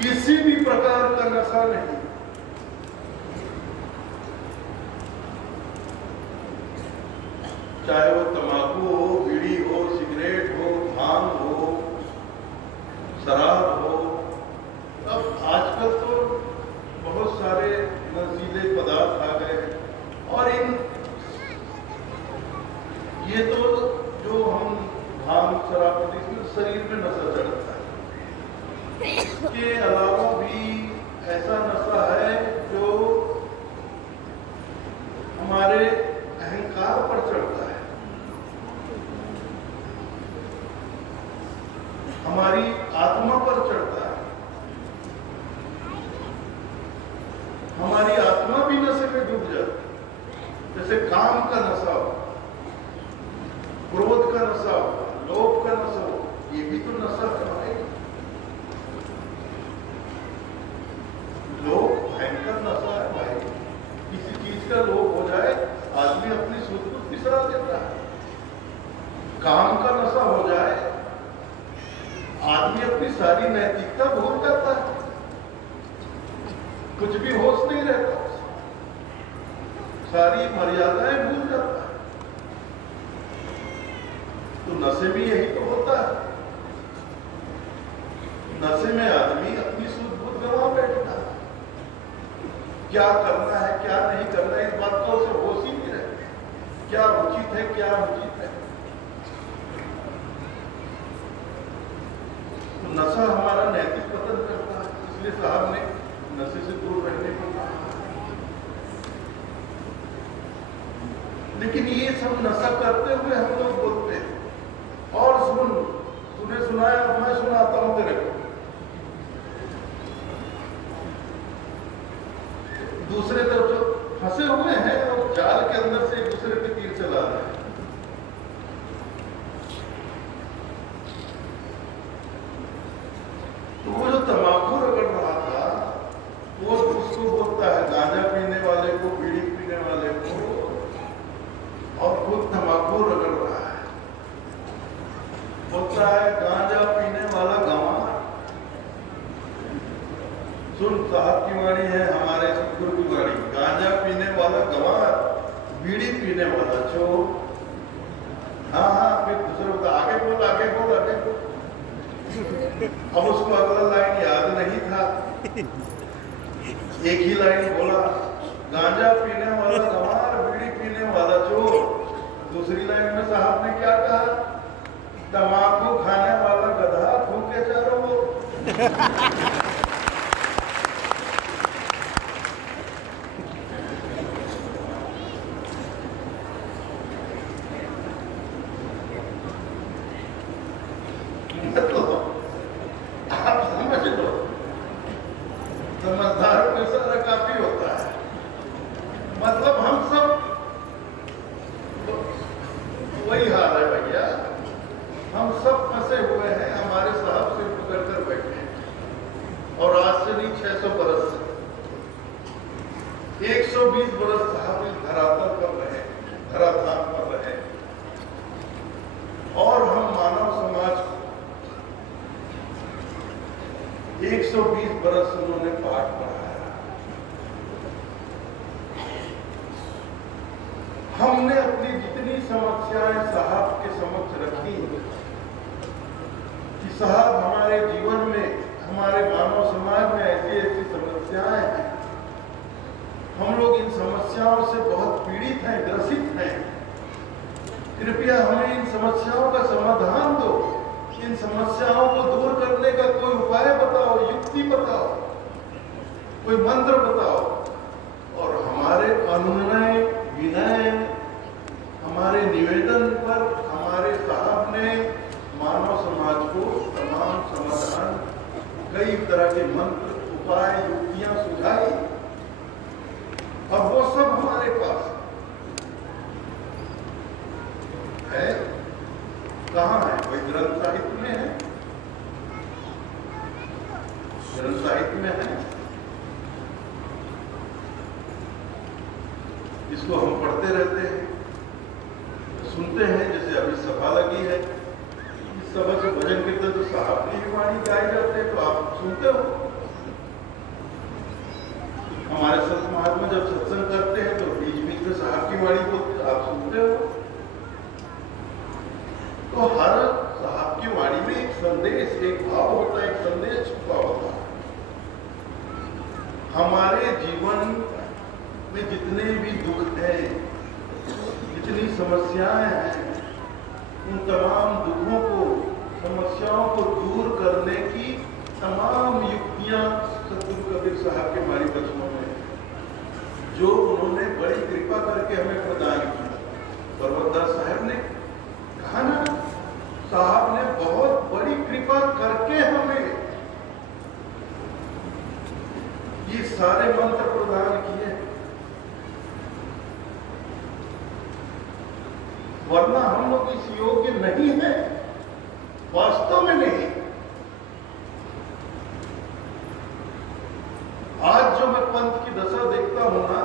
किसी भी प्रकार का नशा नहीं, चाहे वो तंबाकू हो, बीड़ी हो, सिगरेट हो, भांग हो, शराब हो। अब आजकल तो बहुत सारे नशीले पदार्थ आ गए हैं और ये तो जो हम भांग शराब पीते इसमें शरीर में नशा चढ़ता है। इसके अलावा भी ऐसा नशा है जो हमारे अहंकार पर चढ़ता है, हमारी आत्मा पर चढ़ता है। हमारी आत्मा भी नशे में डूब जाती है। जैसे काम का नशा हो, क्रोध का नशा हो, लोभ का नशा हो, ये भी तो नशा है। लोभ भयंकर नशा है भाई। किसी चीज का लोभ हो जाए, आदमी अपनी सूझ को बिसरा देता है। काम का नशा हो जाए, आदमी अपनी सारी नैतिकता भूल जाता है, कुछ भी होश नहीं रहता, सारी मर्यादाएं भूल जाता है। तो नशे में यही तो होता है। नशे में आदमी अपनी सूझ बूझ गंवा बैठता है, क्या करना है क्या नहीं करना है इस बात का उसे होश ही नहीं रहता, क्या उचित है क्या अनुचित है। तो नशा हमारा नैतिक पतन करता है, इसलिए साहब ने नशे से दूर रहने को कहा। लेकिन ये सब नशा करते हुए हम लोग बोलते हैं, और तूने सुनाया, मैं सुनाता हूं तेरे को। दूसरे तरफ जो फंसे हुए हैं और जाल के अंदर से एक दूसरे पे तीर चला रहे हैं। तो वो जो तंबाकू रगड़ रहा था, वो उसको बोलता है गांजा पीने वाले को, बीड़ी पीने वाले को, और खुद तंबाकू रगड़ रहा है। बोलता है गांजा पीने वाला गंवार। सुन, साहब की वाणी है, हमारे सतगुरु की वाणी। गांजा पीने वाला गंवार, बीड़ी पीने वाला चोर। हाँ हाँ, फिर दूसरे को आगे बोल आगे बोल आगे बोल। अब उसको अगला लाइन याद नहीं था, एक ही लाइन बोला, गांजा पीने वाला गंवार, बीड़ी पीने वाला चोर। दूसरी लाइन में साहब ने क्या कहा, तंबाकू खाने वाला गधा, फूके चारों ओर। आप समझ लो, समझदारों का इशारा काफी होता है। मतलब हम सब तो वही हाल है भैया, हम सब फंसे हुए हैं, हमारे साहब से पकड़ कर बैठे हैं। और आज से नहीं, 600 बरस से, 120 बरस साहब इस धरातल पर रहे, धराधाम पर रहे, और हम मानव समाज को 120 बरस उन्होंने पाठ पढ़ाया। हमने अपनी जितनी समस्याएं साहब के समक्ष रखी कि साहब हमारे जीवन में, हमारे मानव समाज में ऐसी ऐसी समस्याएं हैं, हम लोग इन समस्याओं से बहुत पीड़ित हैं, ग्रसित हैं, कृपया हमें इन समस्याओं का समाधान दो, इन समस्याओं को दूर करने का कोई उपाय बताओ, युक्ति बताओ, कोई मंत्र बताओ। और हमारे अनुनय विनय, हमारे निवेदन पर हमारे साहब ने मानव समाज को तमाम समाधान, कई तरह के मंत्र, उपाय, युक्तियां सुझाई। अब वो सब हमारे पास है। कहाँ है? कोई ग्रंथ साहित्य में है, ग्रंथ साहित्य में है। इसको हम पढ़ते रहते हैं, सुनते हैं। जैसे अभी सभा लगी है, इस सभा से भजन कीर्तन तो साहब की वाणी गाई जाते हैं, तो आप सुनते हो। हमारे संत महात्मा जब सत्संग करते हैं तो बीच बीच में साहब की वाणी को आप सुनते हो। तो हर साहब की वाणी में एक संदेश, एक भाव होता है, एक संदेश छुपा होता है। हमारे जीवन में जितने भी दुख हैं, जितनी समस्याएं हैं, उन तमाम दुखों को, समस्याओं को दूर करने की तमाम युक्तियां सतगुरु कबीर साहब के हमारी बचपन में, जो उन्होंने बड़ी कृपा करके हमें प्रदान की। परवतदास साहब ने कहा ना, साहब ने बहुत बड़ी कृपा करके हमें ये सारे मंत्र प्रदान किए, वरना हम लोग इस योग्य नहीं है, वास्तव में नहीं। आज जो मैं पंथ की दशा देखता हूं ना,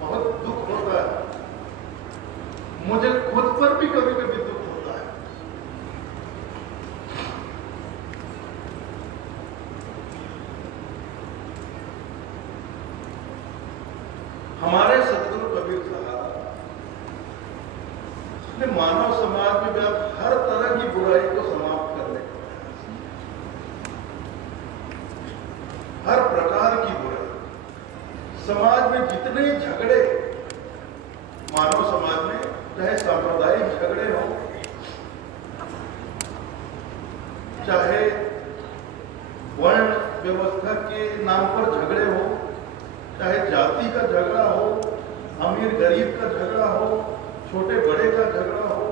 बहुत दुख होता है। मुझे खुद पर भी कभी कभी दुख होता है। हमारे सतगुरु कबीर साहब ने मानव समाज में व्याप्त हर तरह की बुराई को समाप्त करने का प्रयास, हर प्रकार की बुराई, समाज में जितने झगड़े मानव समाज में, चाहे सांप्रदायिक झगड़े हो, चाहे वर्ण व्यवस्था के नाम पर झगड़े हो, चाहे जाति का झगड़ा हो, अमीर गरीब का झगड़ा हो, छोटे बड़े का झगड़ा हो,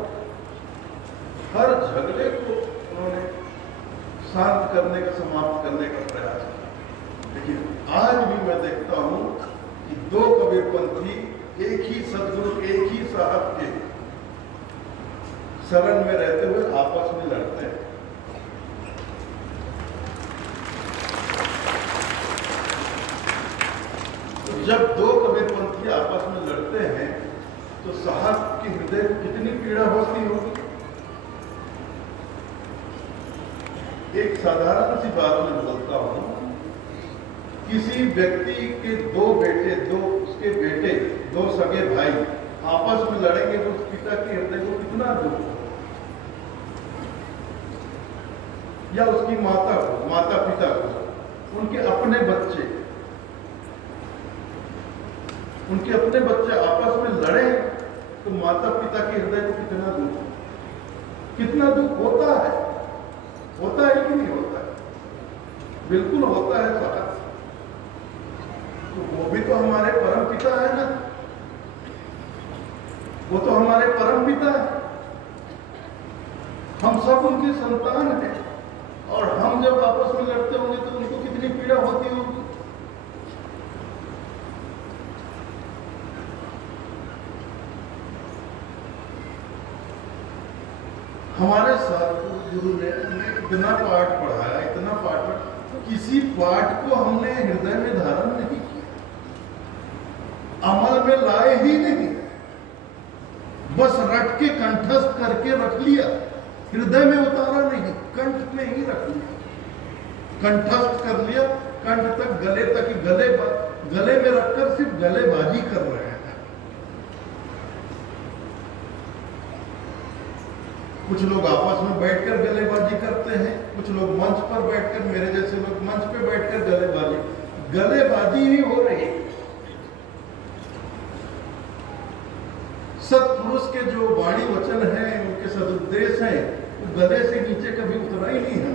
हर झगड़े को उन्होंने शांत करने का, समाप्त करने का प्रयास किया। लेकिन आज भी मैं देखता हूं कि दो कबीरपंथी एक ही सदगुरु, एक ही साहब के शरण में रहते हुए आपस में लड़ते हैं। तो जब दो कबीरपंथी आपस में लड़ते हैं तो साहब के हृदय को कितनी पीड़ा होती होगी। एक साधारण सी बात मैं बोलता हूं, किसी व्यक्ति के दो बेटे, उसके बेटे, दो सगे भाई आपस में लड़ेंगे तो उस पिता के हृदय को कितना दुख हो, या उसकी माता को, माता पिता को, उनके अपने बच्चे, उनके अपने बच्चे आपस में लड़े तो माता पिता के हृदय को कितना दुख, कितना दुख होता है। होता है कि नहीं होता है? बिल्कुल होता है साहब। तो वो भी तो हमारे परम पिता है ना, वो तो हमारे परम पिता है, हम सब उनकी संतान हैं। और हम जब आपस में लड़ते होंगे तो उनको कितनी पीड़ा होती होगी। हमारे सदगुरु ने इतना पाठ पढ़ाया, इतना पाठ, किसी पाठ को हमने हृदय में धारण नहीं किया, अमल में लाए ही नहीं, बस रट के कंठस्थ करके रख लिया, हृदय में उतारा नहीं, कंठ में ही रख लिया, कंठस्थ कर लिया, कंठ तक, गले तक, गले में रखकर सिर्फ गलेबाजी कर रहे हैं। कुछ लोग आपस में बैठकर गलेबाजी करते हैं, कुछ लोग मंच पर बैठकर, मेरे जैसे लोग मंच पे बैठकर गलेबाजी ही हो रही है। सत्पुरुष के जो वाणी वचन हैं, उनके सदुद्देश हैं, वो गले से नीचे कभी उतरा ही नहीं है,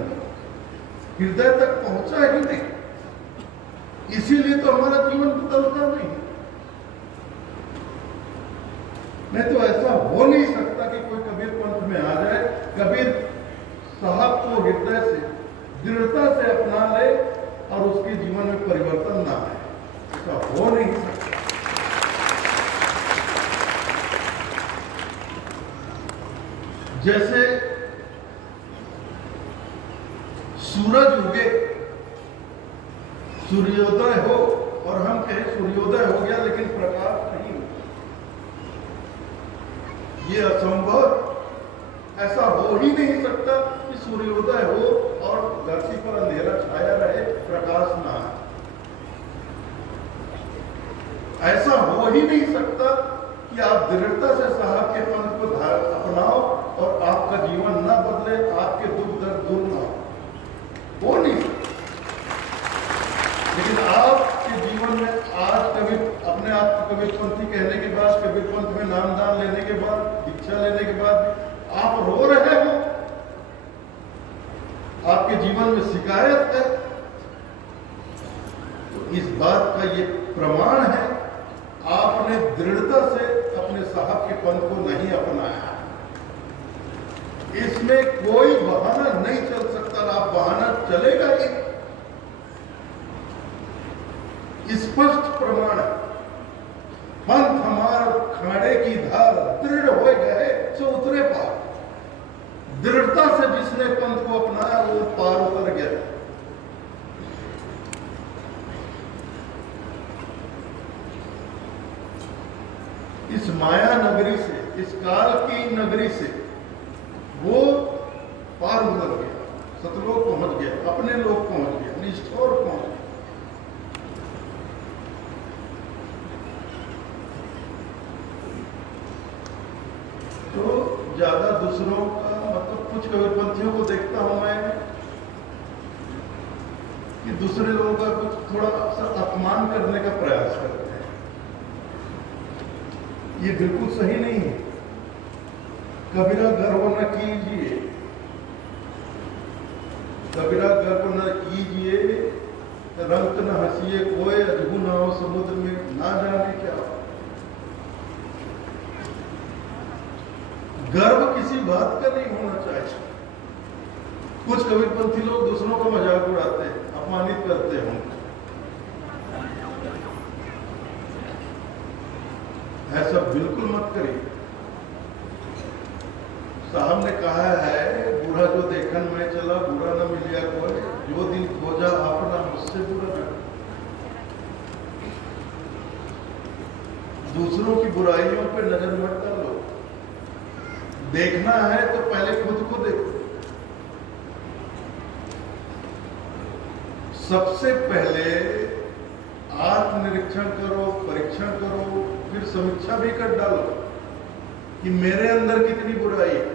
हृदय तक पहुंचा ही नहीं। इसीलिए तो हमारा जीवन बदलता नहीं। नहीं तो ऐसा हो नहीं सकता कि कोई कबीर पंथ में आ जाए, कबीर साहब को हृदय से दृढ़ता से अपना ले और उसके जीवन में परिवर्तन ना आए। ऐसा हो नहीं सकता। जैसे सूरज उगे, सूर्योदय हो, और हम कहें सूर्योदय हो गया लेकिन प्रकाश नहीं हो, ये असंभव। ऐसा हो ही नहीं सकता कि सूर्योदय हो और धरती पर अंधेरा छाया रहे, प्रकाश ना आए। ऐसा हो ही नहीं सकता कि आप दृढ़ता से साहब के पंथ को अपनाओ और आपका जीवन न बदले, आपके दुख दर्द दूर ना हो नहीं सकता। लेकिन आपके जीवन में आज कभी अपने आप को कबीर पंथी कहने के बाद, कबीर पंथ में नामदान लेने के बाद, दीक्षा लेने के बाद आप रो रहे हो, आपके जीवन में शिकायत है, तो इस बात का ये प्रमाण है आपने दृढ़ता से अपने साहब के पंथ को नहीं अपनाया। इसमें कोई बहाना नहीं चल सकता, आप बहाना चलेगा ही। स्पष्ट प्रमाण है, पंथ हमार खाड़े की धार, दृढ़ हो गए सो उतरे पार। दृढ़ता से जिसने पंथ को अपनाया वो पार उतर गया। इस माया नगरी से, इस काल की नगरी से वो पार उतर गया, सतलोक पहुंच गया, अपने लोक पहुंच गया, निष्ठोर पहुंच गया। तो ज्यादा दूसरों का मतलब, कुछ कबीरपंथियों को देखता हूं मैं कि दूसरे लोगों का कुछ थोड़ा सा अपमान करने का प्रयास करते हैं। ये बिल्कुल सही नहीं है। कबीरा गर्व न कीजिए, कबीरा गर्व न कीजिए, रंग न हंसिए कोई, अजगू न हो समुद्र में ना जाने क्या। गर्व किसी बात का नहीं होना चाहिए। कुछ कबीरपंथी लोग दूसरों का मजाक उड़ाते हैं, अपमानित करते हैं उनको। ऐसा बिल्कुल मत करिए। साहब ने कहा है, बुरा जो देखन में चला बुरा न मिलिया कोई, जो दिन खोजा अपना मुझसे बुरा न। दूसरों की बुराइयों पे नजर मत डालो। देखना है तो पहले खुद को देखो। सबसे पहले आत्मनिरीक्षण करो, परीक्षण करो, फिर समीक्षा भी कर डालो कि मेरे अंदर कितनी बुराई है।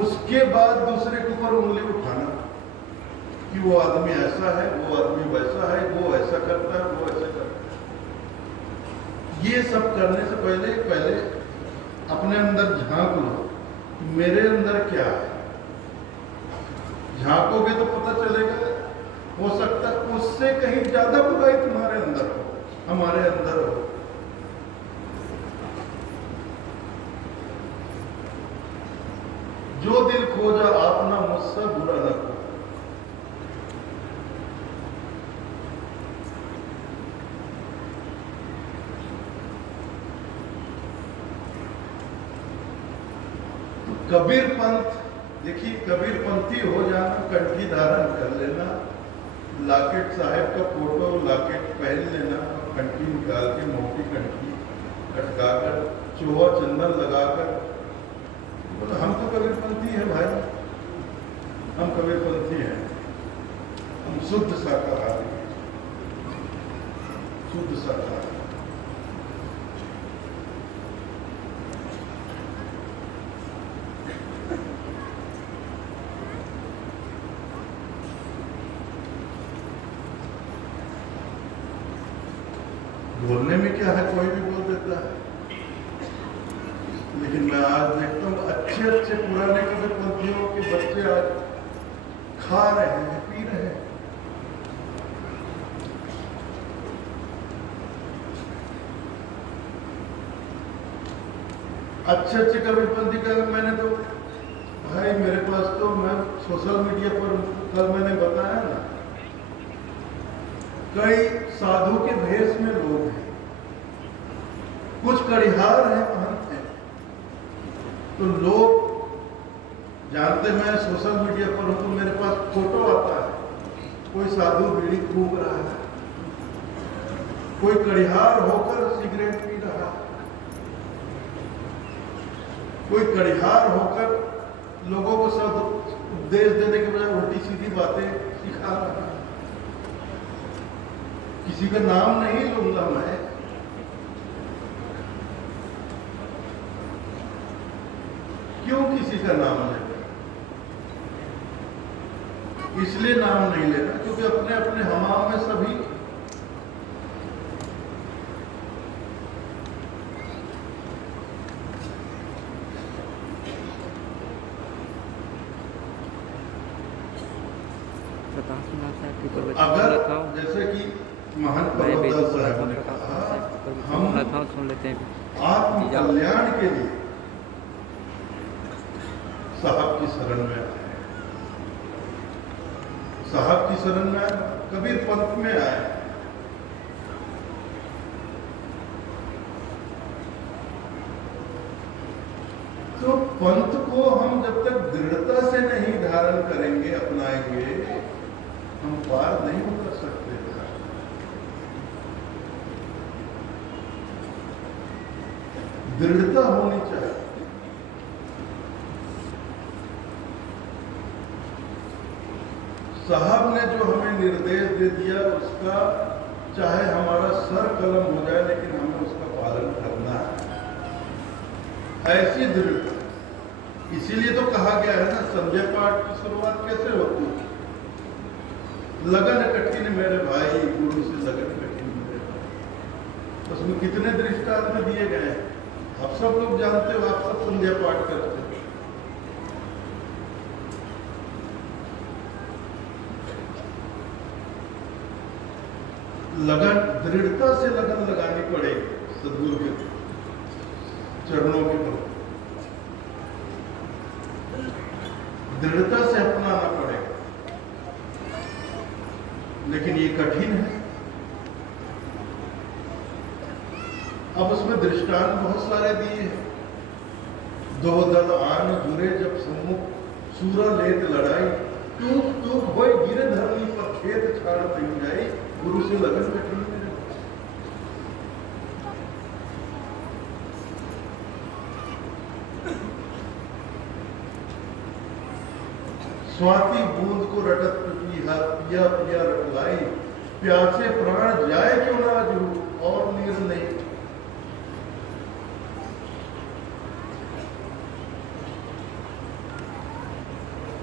उसके बाद दूसरे के ऊपर उंगली उठाना कि वो आदमी ऐसा है, वो आदमी वैसा है, वो ऐसा करता है, वो ऐसा करता है। ये सब करने से पहले अपने अंदर झांक लो, मेरे अंदर क्या है। झांकोगे तो पता चलेगा, हो सकता है उससे कहीं ज्यादा बुराई तुम्हारे अंदर हो, हमारे अंदर हो। जो दिल खोजा आपना मुझसे बुरा न हो। कबीर पंथ, देखिए कबीर पंथी हो जाना, कंठी धारण कर लेना, लाकेट साहब का फोटो लाकेट पहन लेना, कंठी निकाल के मोटी कंठी कटकाकर चोहा चंदन लगाकर, बोला हम तो कबीर पंथी हैं भाई, हम कबीर पंथी हैं, हम शुद्ध शाकाहारी, शुद्ध शाकाहारी। बोलने में क्या है, कोई भी बोल देता है। लेकिन मैं आज देखता हूँ अच्छे अच्छे पुराने कबीरपंथियों के बच्चे आज खा रहे हैं, पी रहे हैं। अच्छे अच्छे कबीरपंथी का मैंने तो भाई, मेरे पास तो, मैं सोशल मीडिया पर कल मैंने बताया ना, कई साधु के भेष में लोग हैं, कुछ कड़िहार हैं, महंत हैं। तो लोग जानते, मैं सोशल मीडिया पर हूं तो मेरे पास फोटो आता है, कोई साधु बीड़ी फूंक रहा है, कोई कड़िहार होकर सिगरेट पी रहा है, कोई कड़िहार होकर लोगों को सब उपदेश देने के बजाय उल्टी सीधी बातें सिखा रहा है। किसी का नाम नहीं लूंगा मैं, क्यों किसी का नाम लेना? इसलिए नाम नहीं लेना क्योंकि अपने अपने हमाम में सभी अगर, जैसे कि महान पर्वतदास साहब ने कहा, हम सुन लेते हैं आत्म कल्याण के लिए साहब की शरण में आए, साहब की शरण में आए, कबीर पंथ में आए। तो पंथ को हम जब तक दृढ़ता से नहीं धारण करेंगे, अपनाएंगे, हम पार नहीं उतर सकते। दृढ़ता होनी चाहिए। साहब ने जो हमें निर्देश दे दिया, उसका चाहे हमारा सर कलम हो जाए, लेकिन हमें उसका पालन करना है। ऐसी दृढ़ता, इसीलिए तो कहा गया है ना, संजय पाठ की शुरुआत कैसे होती है? लगन कठिन मेरे भाई, गुरु से लगन कठिन मेरे भाई। उसमें कितने दृष्टांत में दिए गए हैं, आप सब लोग जानते हो, आप सब संजय पाठ करते हो। लगन, दृढ़ता से लगन लगानी पड़ेगी सद्गुरु के चरणों के पर, दृढ़ता से अपनाना पड़ेगा। लेकिन ये कठिन है। अब उसमें दृष्टांत बहुत सारे दिए हैं। दो दल आन जुरे जब सम्मुख, सूरा लेत लड़ाई, तू होय गिरे धरनी पर खेत छाड़ नहीं जाए, गुरु से लगन कठिन है। स्वाति बूंद को रटत पिया पिया पिया रटलाई, प्यासे प्राण जाए क्यों ना जू, और नीर नहीं।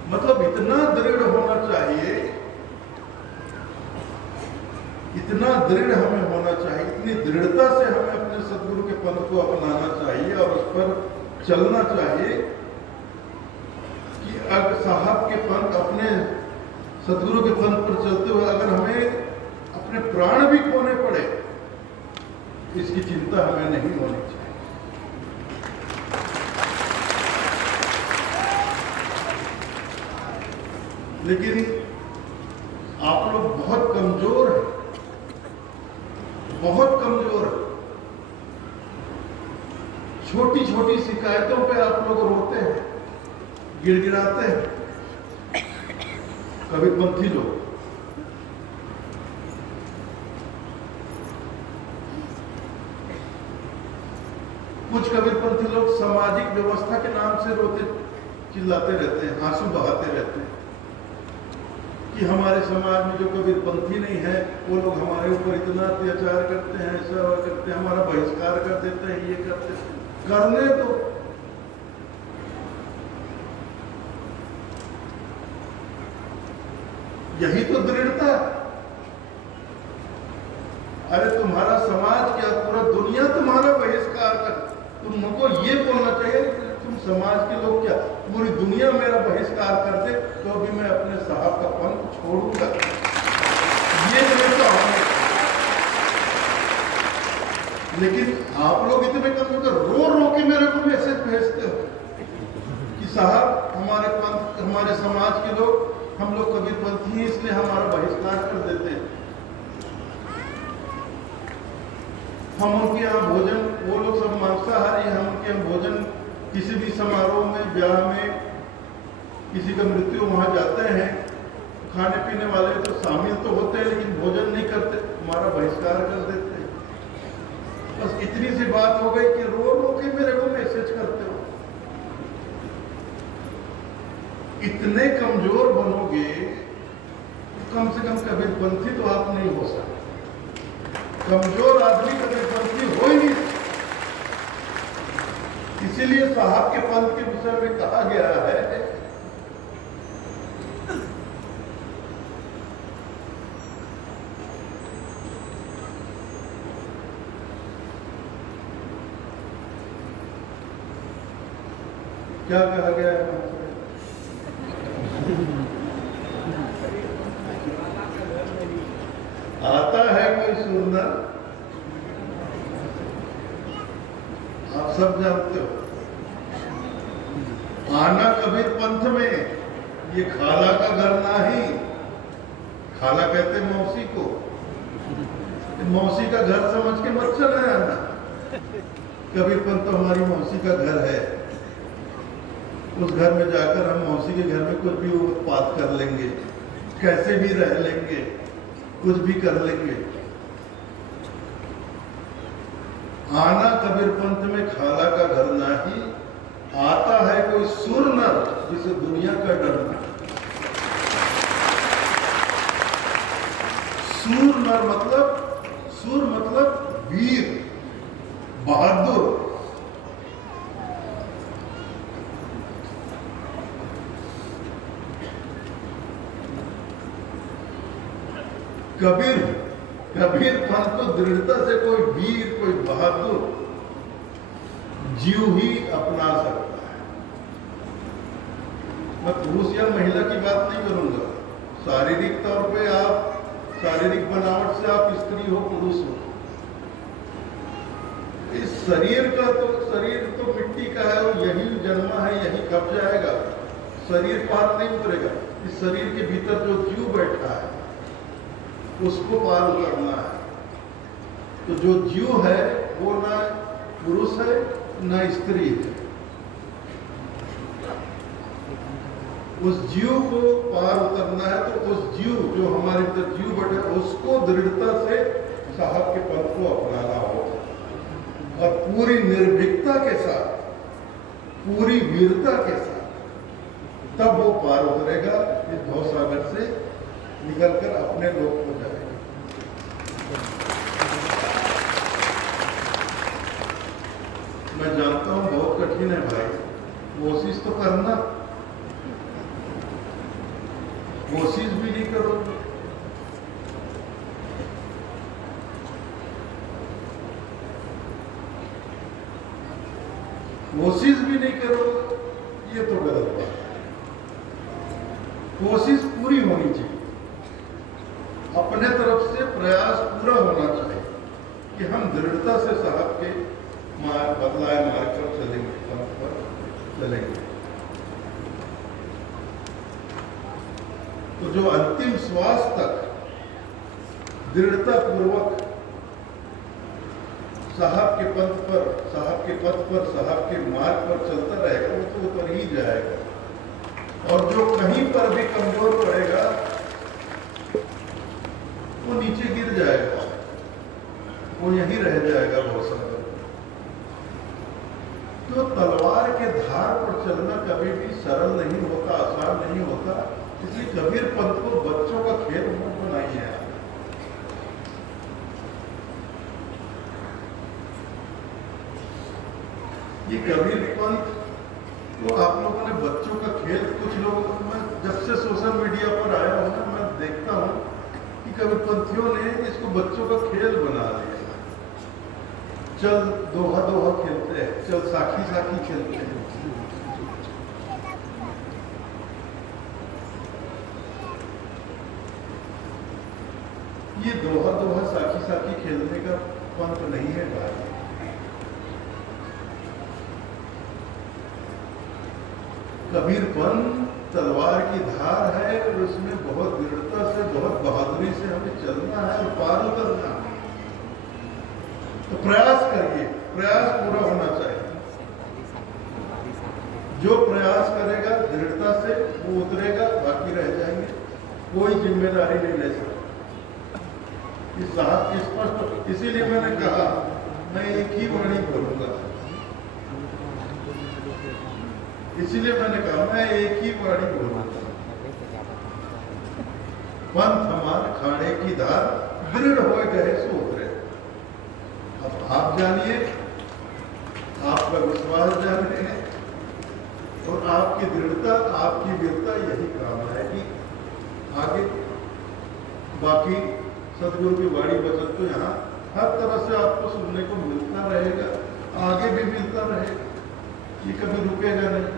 मतलब इतना दृढ़ होना चाहिए, इतना दृढ़ हमें होना चाहिए, इतनी दृढ़ता से हमें अपने सद्गुरु के पंथ को अपनाना चाहिए और उस पर चलना चाहिए कि अगर साहब के पंथ, अपने सद्गुरु के पंथ पर चलते हुए अगर हमें अपने प्राण भी खोने पड़े, इसकी चिंता हमें नहीं होनी चाहिए। लेकिन आप लोग बहुत कमजोर हैं, बहुत कमजोर है। छोटी छोटी शिकायतों पे आप लोग रोते हैं, गिड़गिड़ाते हैं। कबीरपंथी लोग, कुछ कबीरपंथी लोग सामाजिक व्यवस्था के नाम से रोते चिल्लाते रहते हैं, आंसू बहाते रहते हैं कि हमारे समाज में जो कबीरपंथी नहीं है वो लोग हमारे ऊपर इतना अत्याचार करते हैं, ऐसा करते हैं, हमारा बहिष्कार कर देते हैं, ये करते हैं। करने तो यही तो दृढ़ता। अरे तुम्हारा समाज क्या, पूरा दुनिया तुम्हारा बहिष्कार कर, तुमको ये बोलना चाहिए कि तुम समाज के लोग क्या, पूरी दुनिया मेरा बहिष्कार कर दे तो भी मैं अपने साहब का पंथ छोड़ूंगा, ये मैं चाहूंगा। लेकिन आप लोग इतने कम होकर रो रो के मेरे को मैसेज भेजते हो कि साहब हमारे पंथ, हमारे समाज के लोग, हम लोग कबीरपंथी हैं इसलिए हमारा बहिष्कार कर देते हैं। हम उनके यहाँ भोजन, वो लोग सब मांसाहारी हैं, हम उनके यहाँ भोजन, किसी भी समारोह में, ब्याह में किसी का मृत्यु वहाँ जाते हैं, खाने पीने वाले तो शामिल तो होते हैं लेकिन भोजन नहीं करते, हमारा बहिष्कार कर देते हैं। बस इतनी सी बात हो गई कि रो रो के मेरे को मैसेज करते हो। इतने कमजोर बनोगे तो कम से कम कबीरपंथी तो आप नहीं हो सकते। कमजोर आदमी कबीरपंथी हो ही नहीं सकता। इसीलिए साहब के पंथ के विषय में कहा गया है क्या कहा गया है, आता है कोई सुंदर, आप सब जानते हो, आना कबीर पंथ में, ये खाला का घर नहीं, खाला कहते मौसी को, मौसी का घर समझ के मत चले आना। कबीर पंथ तो हमारी मौसी का घर है, उस घर में जाकर हम मौसी के घर में कुछ भी बात कर लेंगे, कैसे भी रह लेंगे, कुछ भी कर लेंगे। आना कबीर पंथ में खाला का घर नहीं, आता है कोई सुर नर जिसे दुनिया का डर नहीं। सूर नर मतलब, सूर मतलब वीर, बहादुर। कबीर, कबीर पंथ को दृढ़ता से कोई वीर, कोई बहादुर जीव ही अपना सकता है। मैं पुरुष या महिला की बात नहीं करूंगा, शारीरिक तौर पे आप, शारीरिक बनावट से आप स्त्री हो पुरुष हो, इस शरीर का तो, शरीर तो मिट्टी का है और यही जन्मा है, यही कब जाएगा, शरीर पार नहीं उतरेगा। इस शरीर के भीतर जो जीव बैठा है उसको पार उतरना है। तो जो जीव है वो ना पुरुष है ना स्त्री है, उस जीव को पार उतरना है। तो उस जीव, जो हमारे अंदर जीव बैठे, उसको दृढ़ता से साहब के पद को अपनाना होगा और पूरी निर्भीकता के साथ, पूरी वीरता के साथ, तब वो पार उतरेगा, इस भवसागर से निकलकर अपने लोक को जाएगा। मैं जानता हूं बहुत कठिन है भाई, कोशिश तो करना, कोशिश भी नहीं करोगे कोशिश भी नहीं करोगे, ये तो गलत बात है। कोशिश पूरी होनी चाहिए, अपने तरफ से प्रयास पूरा होना चाहिए कि हम दृढ़ता से साहब के बदलाए मार्ग पर चलेंगे, पंथ पर चलेंगे। तो जो अंतिम श्वास तक दृढ़ता पूर्वक साहब के पंथ पर, साहब के पथ पर, साहब के मार्ग पर चलता रहेगा, वो तो ऊपर ही जाएगा। और जो कहीं पर भी कमजोर पड़ेगा वो नीचे गिर जाएगा, वो यहीं रह जाएगा बहुत समय। तो तलवार के धार पर चलना कभी भी सरल नहीं होता, आसान नहीं होता। इसलिए कबीर पंथ को बच्चों का खेल मत बनाइए। ये कबीर पंथ तो आप लोगों ने बच्चों का खेल, कुछ लोग, मैं जब से सोशल मीडिया पर आया हूं ना, मैं देखता हूं कि कबीरपंथियों ने इसको बच्चों का खेल बना दिया। चल दोहा दोहा खेलते हैं, चल साखी साखी खेलते हैं। ये दोहा दोहा साखी साखी खेलने का पंथ नहीं है भाई। कबीरपंथ तलवार की धार है और उसमें बहुत दृढ़ता से, बहुत बहादुरी से हमें चलना है और पार उतरना है। तो प्रयास करिए, प्रयास पूरा होना चाहिए। जो प्रयास करेगा दृढ़ता से वो उतरेगा, बाकी रह जाएंगे। कोई जिम्मेदारी नहीं ले सकता। इस साहब की स्पष्ट, इसीलिए मैंने कहा मैं एक ही वाणी बोलूंगा, इसीलिए मैंने कहा मैं एक ही वाणी बोलूंगा। पंथ हमार खाने की धार, दृढ़ हो गए सो उतरे। अब आप जानिए, आपका विश्वास जानिए और आपकी दृढ़ता, आपकी वीरता यही काम आएगी आगे। बाकी सदगुरु की वाणी वचन तो यहाँ हर तरह से आपको सुनने को मिलता रहेगा, आगे भी मिलता रहेगा, ये कभी रुकेगा नहीं।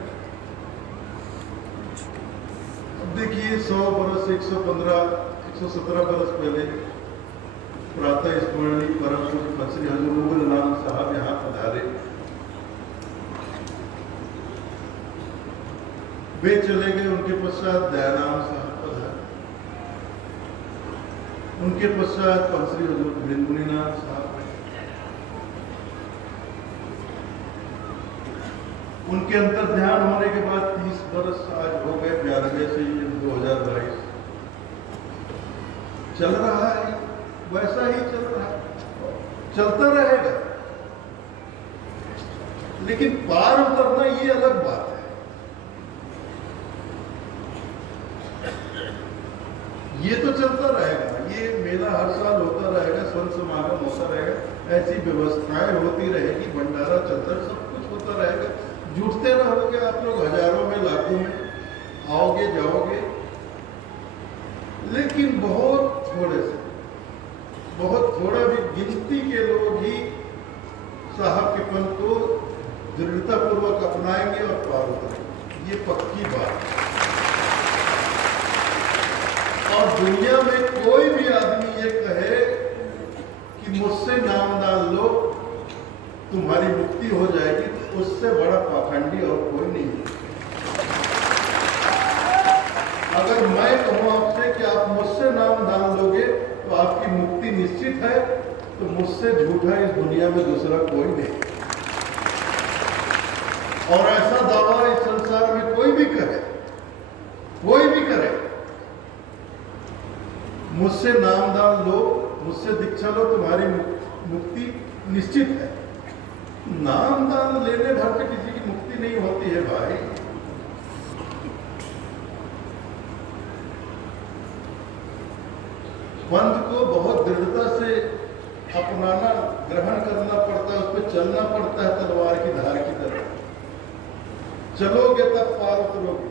अब देखिए 100 बरस, 115, 117 बरस पहले प्रातः स्मरणीय परम पूज्य पंच हजूर नाम साहब यहाँ पधारे। वे चले गए, उनके पश्चात दयानाम साहब पधारे। उनके पश्चात पंचरी हजूर वृंदमुनिनाथ साहब। उनके अंतर ध्यान होने के बाद 30 बरस आज हो गए, 92 से 2022 चल रहा है, वैसा ही चल रहा है, चलता रहेगा। लेकिन पार उतरना ये अलग बात है। ये तो चलता रहेगा, ये मेला हर साल होता रहेगा, संत समागम होता रहेगा, ऐसी व्यवस्थाएं होती रहेगी, भंडारा चलता, सब कुछ होता रहेगा। जुटते रहोगे आप लोग, हजारों में लाखों में आओगे जाओगे, लेकिन बहुत थोड़े से, बहुत थोड़ा भी गिनती के लोग ही साहब के पंथ को दृढ़ता पूर्वक अपनाएंगे और पार उतरेंगे, ये पक्की बात है। और दुनिया में कोई भी आदमी ये कहे कि मुझसे नाम डाल लो तुम्हारी मुक्ति हो जाएगी, तो उससे बड़ा पाखंडी और कोई नहीं है। अगर मैं कहूं आपसे कि आप मुझसे नाम डाल लोगे तो आपकी मुक्ति निश्चित है, तो मुझसे झूठा इस दुनिया में दूसरा कोई नहीं। और ऐसा दावा इस संसार में कोई भी करे, कोई भी करे, मुझसे नाम दान लो, मुझसे दीक्षा लो, तुम्हारी मुक्ति निश्चित है। नाम दान लेने भर से किसी की मुक्ति नहीं होती है भाई। पंथ को बहुत दृढ़ता से अपनाना, ग्रहण करना पड़ता है, उस पर चलना पड़ता है तलवार की धार की तरह। चलोगे तब पार उतरोगे,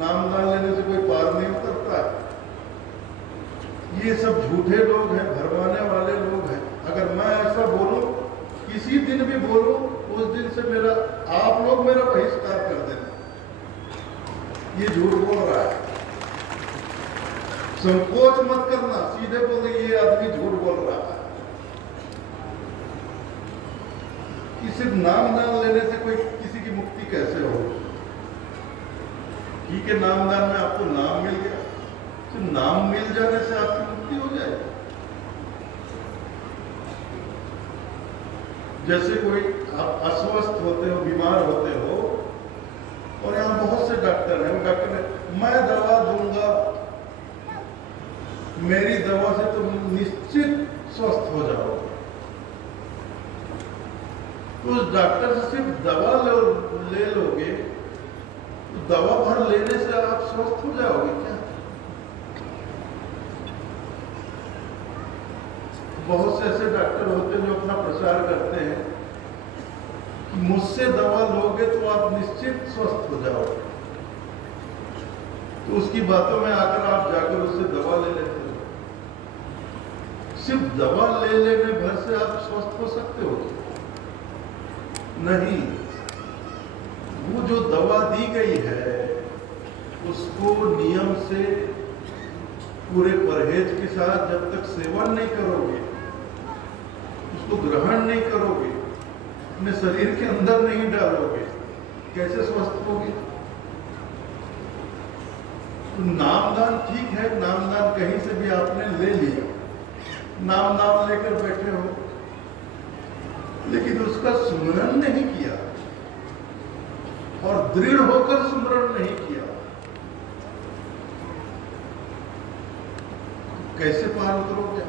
नाम दान लेने से कोई पार नहीं उतरता है। ये सब झूठे लोग हैं, भरमाने वाले लोग हैं। अगर मैं ऐसा बोलूं, किसी दिन भी बोलूं, उस दिन से मेरा, आप लोग मेरा बहिष्कार कर देना, ये झूठ बोल रहा है। संकोच मत करना, सीधे बोल दे ये आदमी झूठ बोल रहा है। कि सिर्फ नाम दान लेने से कोई किसी की मुक्ति कैसे हो? ठीक है, नामदान में आपको नाम मिल गया, तो नाम मिल जाने से आपकी मुक्ति हो जाएगी। जैसे कोई आप अस्वस्थ होते हो, बीमार होते हो, और यहाँ बहुत से डॉक्टर हैं, वो डॉक्टर ने मैं दवा दूंगा, मेरी दवा से तुम निश्चित स्वस्थ हो जाओगे। तो उस डॉक्टर से सिर्फ दवा ले लोगे, तो दवा भर लेने से आप स्वस्थ हो जाओगे क्या? बहुत से ऐसे डॉक्टर होते हैं जो अपना प्रचार करते हैं कि मुझसे दवा लोगे तो आप निश्चित स्वस्थ हो जाओगे। तो उसकी बातों में आकर आप जाकर उससे दवा ले लेते हो। सिर्फ दवा ले लेने भर से आप स्वस्थ हो सकते हो? नहीं। वो जो दवा दी गई है उसको नियम से पूरे परहेज के साथ जब तक सेवन नहीं करोगे, उसको ग्रहण नहीं करोगे, अपने शरीर के अंदर नहीं डालोगे, कैसे स्वस्थ होगे? तो नामदान ठीक है, नामदान कहीं से भी आपने ले लिया, नाम लेकर बैठे हो, लेकिन उसका सुमरन नहीं किया और दृढ़ होकर सुमरन नहीं किया, कैसे पार उतरोगे?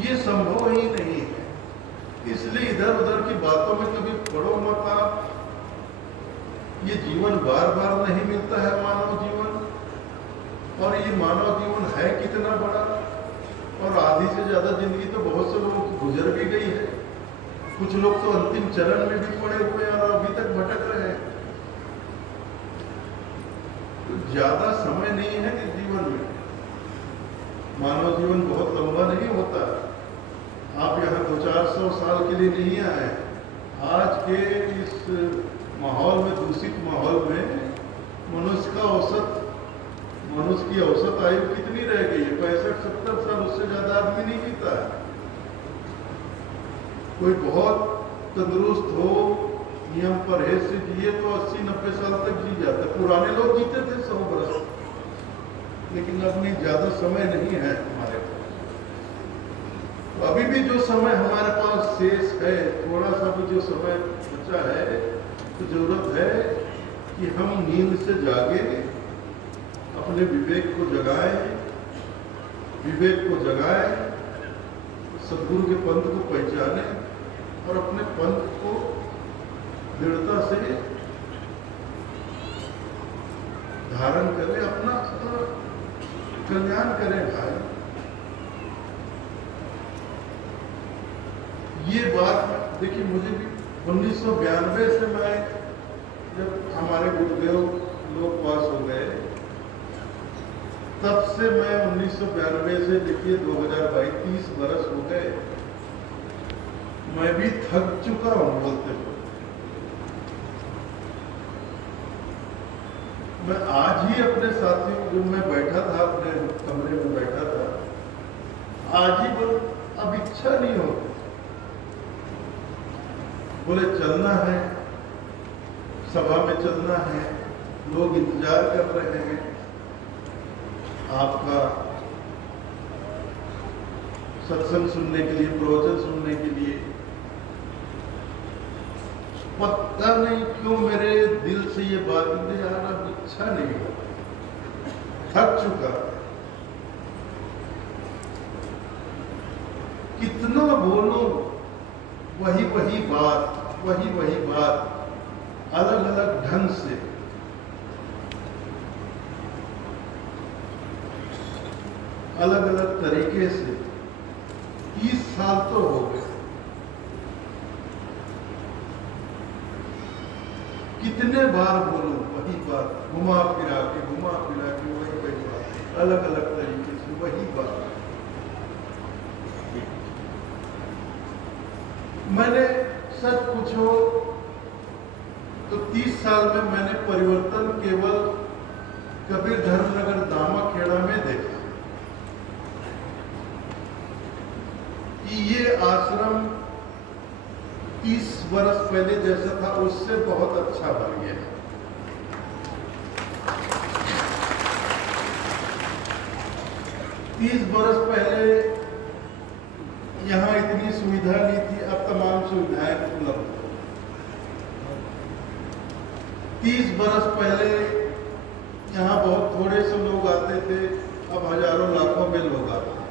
ये संभव ही नहीं है। इसलिए इधर उधर की बातों में कभी पड़ो मत आप। ये जीवन बार बार नहीं मिलता है, मानव जीवन, और ये मानव जीवन है कितना बड़ा, और आधी से ज्यादा जिंदगी तो बहुत से लोगों की गुजर भी गई है। कुछ लोग तो अंतिम चरण में भी पड़े हुए हैं और अभी तक भटक रहे हैं। तो ज्यादा समय नहीं है इस जीवन में। मानव जीवन बहुत लंबा नहीं होता। आप यहाँ 200-400 साल के लिए नहीं आए। आज के इस माहौल में, दूषित माहौल में, मनुष्य की औसत आयु कितनी रह गई है? 65-70 साल, उससे ज्यादा आदमी नहीं जीता है। कोई बहुत तंदुरुस्त हो, नियम परहेज से जिए तो 80-90 साल तक जी जाता। पुराने लोग जीते थे 100 वर्ष, लेकिन अपनी ज्यादा समय नहीं है हमारे पास। तो अभी भी जो समय हमारे पास शेष है, थोड़ा सा भी जो समय बचा है, तो जरूरत है कि हम नींद से जागे, अपने विवेक को जगाएं, सद्गुरु के पंथ को पहचाने और अपने पंथ को दृढ़ता से धारण करें, अपना कल्याण करें भाई। ये बात देखिए, मुझे भी 1992 से, मैं जब हमारे गुरुदेव लोग पास हो गए, तब से मैं 1992 से देखिए 2022 30 बरस हो गए, मैं भी थक चुका हूं बोलते हुए। मैं आज ही अपने साथियों, जो मैं बैठा था अपने कमरे में बैठा था, आज ही अब इच्छा नहीं होती। बोले चलना है, सभा में चलना है, लोग इंतजार कर रहे हैं आपका सत्संग सुनने के लिए, प्रवचन सुनने के लिए। पता नहीं क्यों मेरे दिल से ये बात मुझे यार अब इच्छा नहीं हो, थक चुका। कितना बोलो वही बात अलग अलग ढंग से। अलग अलग तरीके से 30 साल तो हो गए। कितने बार बोलूं वही बात, घुमा फिरा के वही बात, अलग अलग तरीके से वही बात। मैंने सच पूछो तो 30 साल में मैंने परिवर्तन केवल कबीर धर्मनगर दामाखेड़ा में देखा कि ये आश्रम 30 वर्ष पहले जैसा था उससे बहुत अच्छा बन गया। तीस बरस पहले यहाँ इतनी सुविधा नहीं थी, अब तमाम सुविधाएं उपलब्ध हैं। 30 बरस पहले यहाँ बहुत थोड़े से लोग आते थे, अब हजारों लाखों में लोग आते हैं।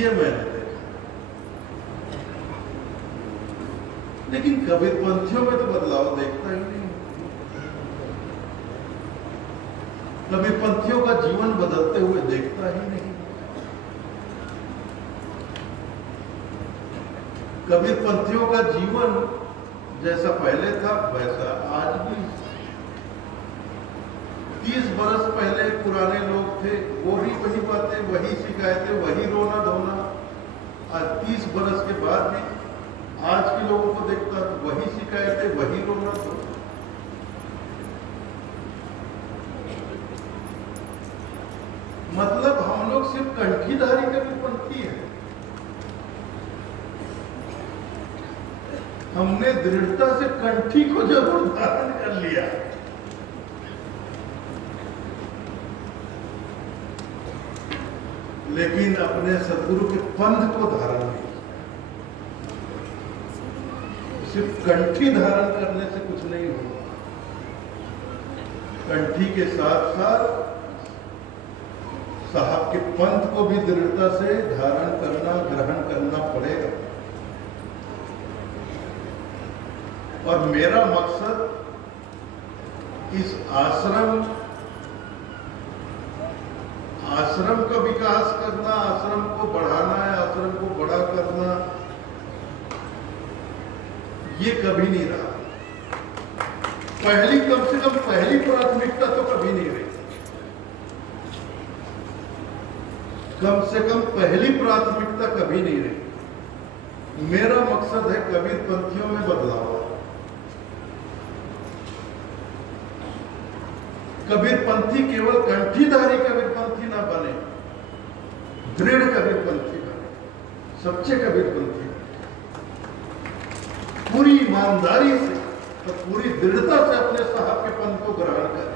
ये मैंने देखा। लेकिन कबीरपंथियों में तो बदलाव देखता ही नहीं। कबीरपंथियों का जीवन बदलते हुए देखता ही नहीं। कबीरपंथियों का जीवन जैसा पहले था वैसा आज भी। 30 बरस पहले पुराने लोग थे, वो भी वही बातें वही शिकायतें, वही रोना धोना। आज 30 बरस के बाद भी आज के लोगों को देखता तो वही शिकायतें, वही रोना धोना। मतलब हम लोग सिर्फ कंठीधारी कबीरपंथी है। हमने दृढ़ता से कंठी को जरूर धारण कर लिया, लेकिन अपने सदगुरु के पंथ को धारण नहीं। सिर्फ कंठी धारण करने से कुछ नहीं होगा, कंठी के साथ साथ साहब के पंथ को भी दृढ़ता से धारण करना, ग्रहण करना पड़ेगा। और मेरा मकसद इस आश्रम का विकास करना, आश्रम को बढ़ाना है, आश्रम को बड़ा करना, ये कभी नहीं रहा। कम से कम पहली प्राथमिकता तो कभी नहीं रही। कम से कम पहली प्राथमिकता कभी नहीं रही। मेरा मकसद है कबीरपंथियों में बदलाव। कबीरपंथी केवल कंठीधारी कबीरपंथी ना बने, दृढ़ कबीरपंथी बने, सच्चे कबीरपंथी, पूरी ईमानदारी से और पूरी दृढ़ता से अपने साहब के पंथ को ग्रहण करें।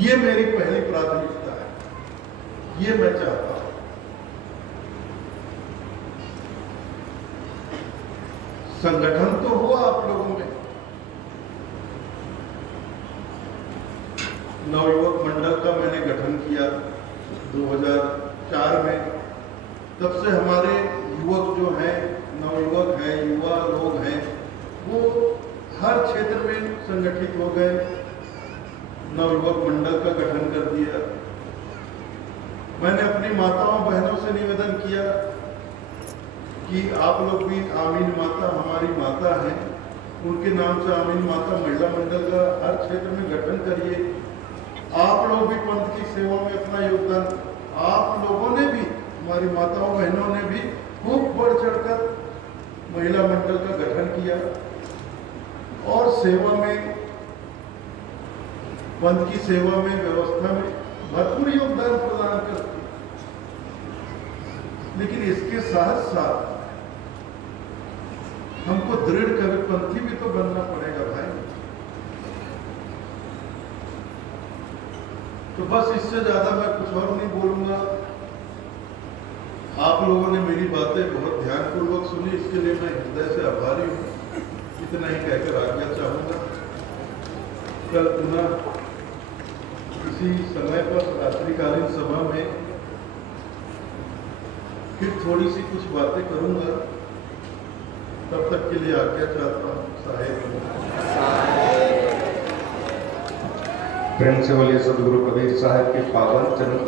ये मेरी पहली प्राथमिकता है, ये मैं चाहता हूं। संगठन तो हुआ आप लोगों में, नवयुवक मंडल का मैंने गठन किया 2004 में। तब से हमारे युवक जो हैं, नवयुवक हैं, युवा लोग हैं, वो हर क्षेत्र में संगठित हो गए, नवयुवक मंडल का गठन कर दिया। मैंने अपनी माताओं बहनों से निवेदन किया कि आप लोग भी आमीन माता हमारी माता हैं, उनके नाम से आमीन माता महिला मंडल का हर क्षेत्र में गठन करिए। आप लोग भी पंथ की सेवा में अपना योगदान, आप लोगों ने भी, हमारी माताओं बहनों ने भी खूब बढ़ चढ़कर महिला मंडल का गठन किया और सेवा में, पंथ की सेवा में, व्यवस्था में भरपूर योगदान प्रदान करते। लेकिन इसके साथ साथ हमको दृढ़ कबीरपंथी भी तो बनना पड़ेगा भाई। तो बस इससे ज्यादा मैं कुछ और नहीं बोलूंगा। आप लोगों ने मेरी बातें बहुत ध्यानपूर्वक सुनी, इसके लिए मैं हृदय से आभारी हूँ। इतना ही कहकर आज्ञा चाहूंगा। कल पुनः इसी समय पर रात्रिकालीन सभा में फिर थोड़ी सी कुछ बातें करूंगा। तब तक के लिए आज्ञा चाहता हूँ। साहेब प्रेम से बोलिए सदगुरु कबीर साहब के पावन चरण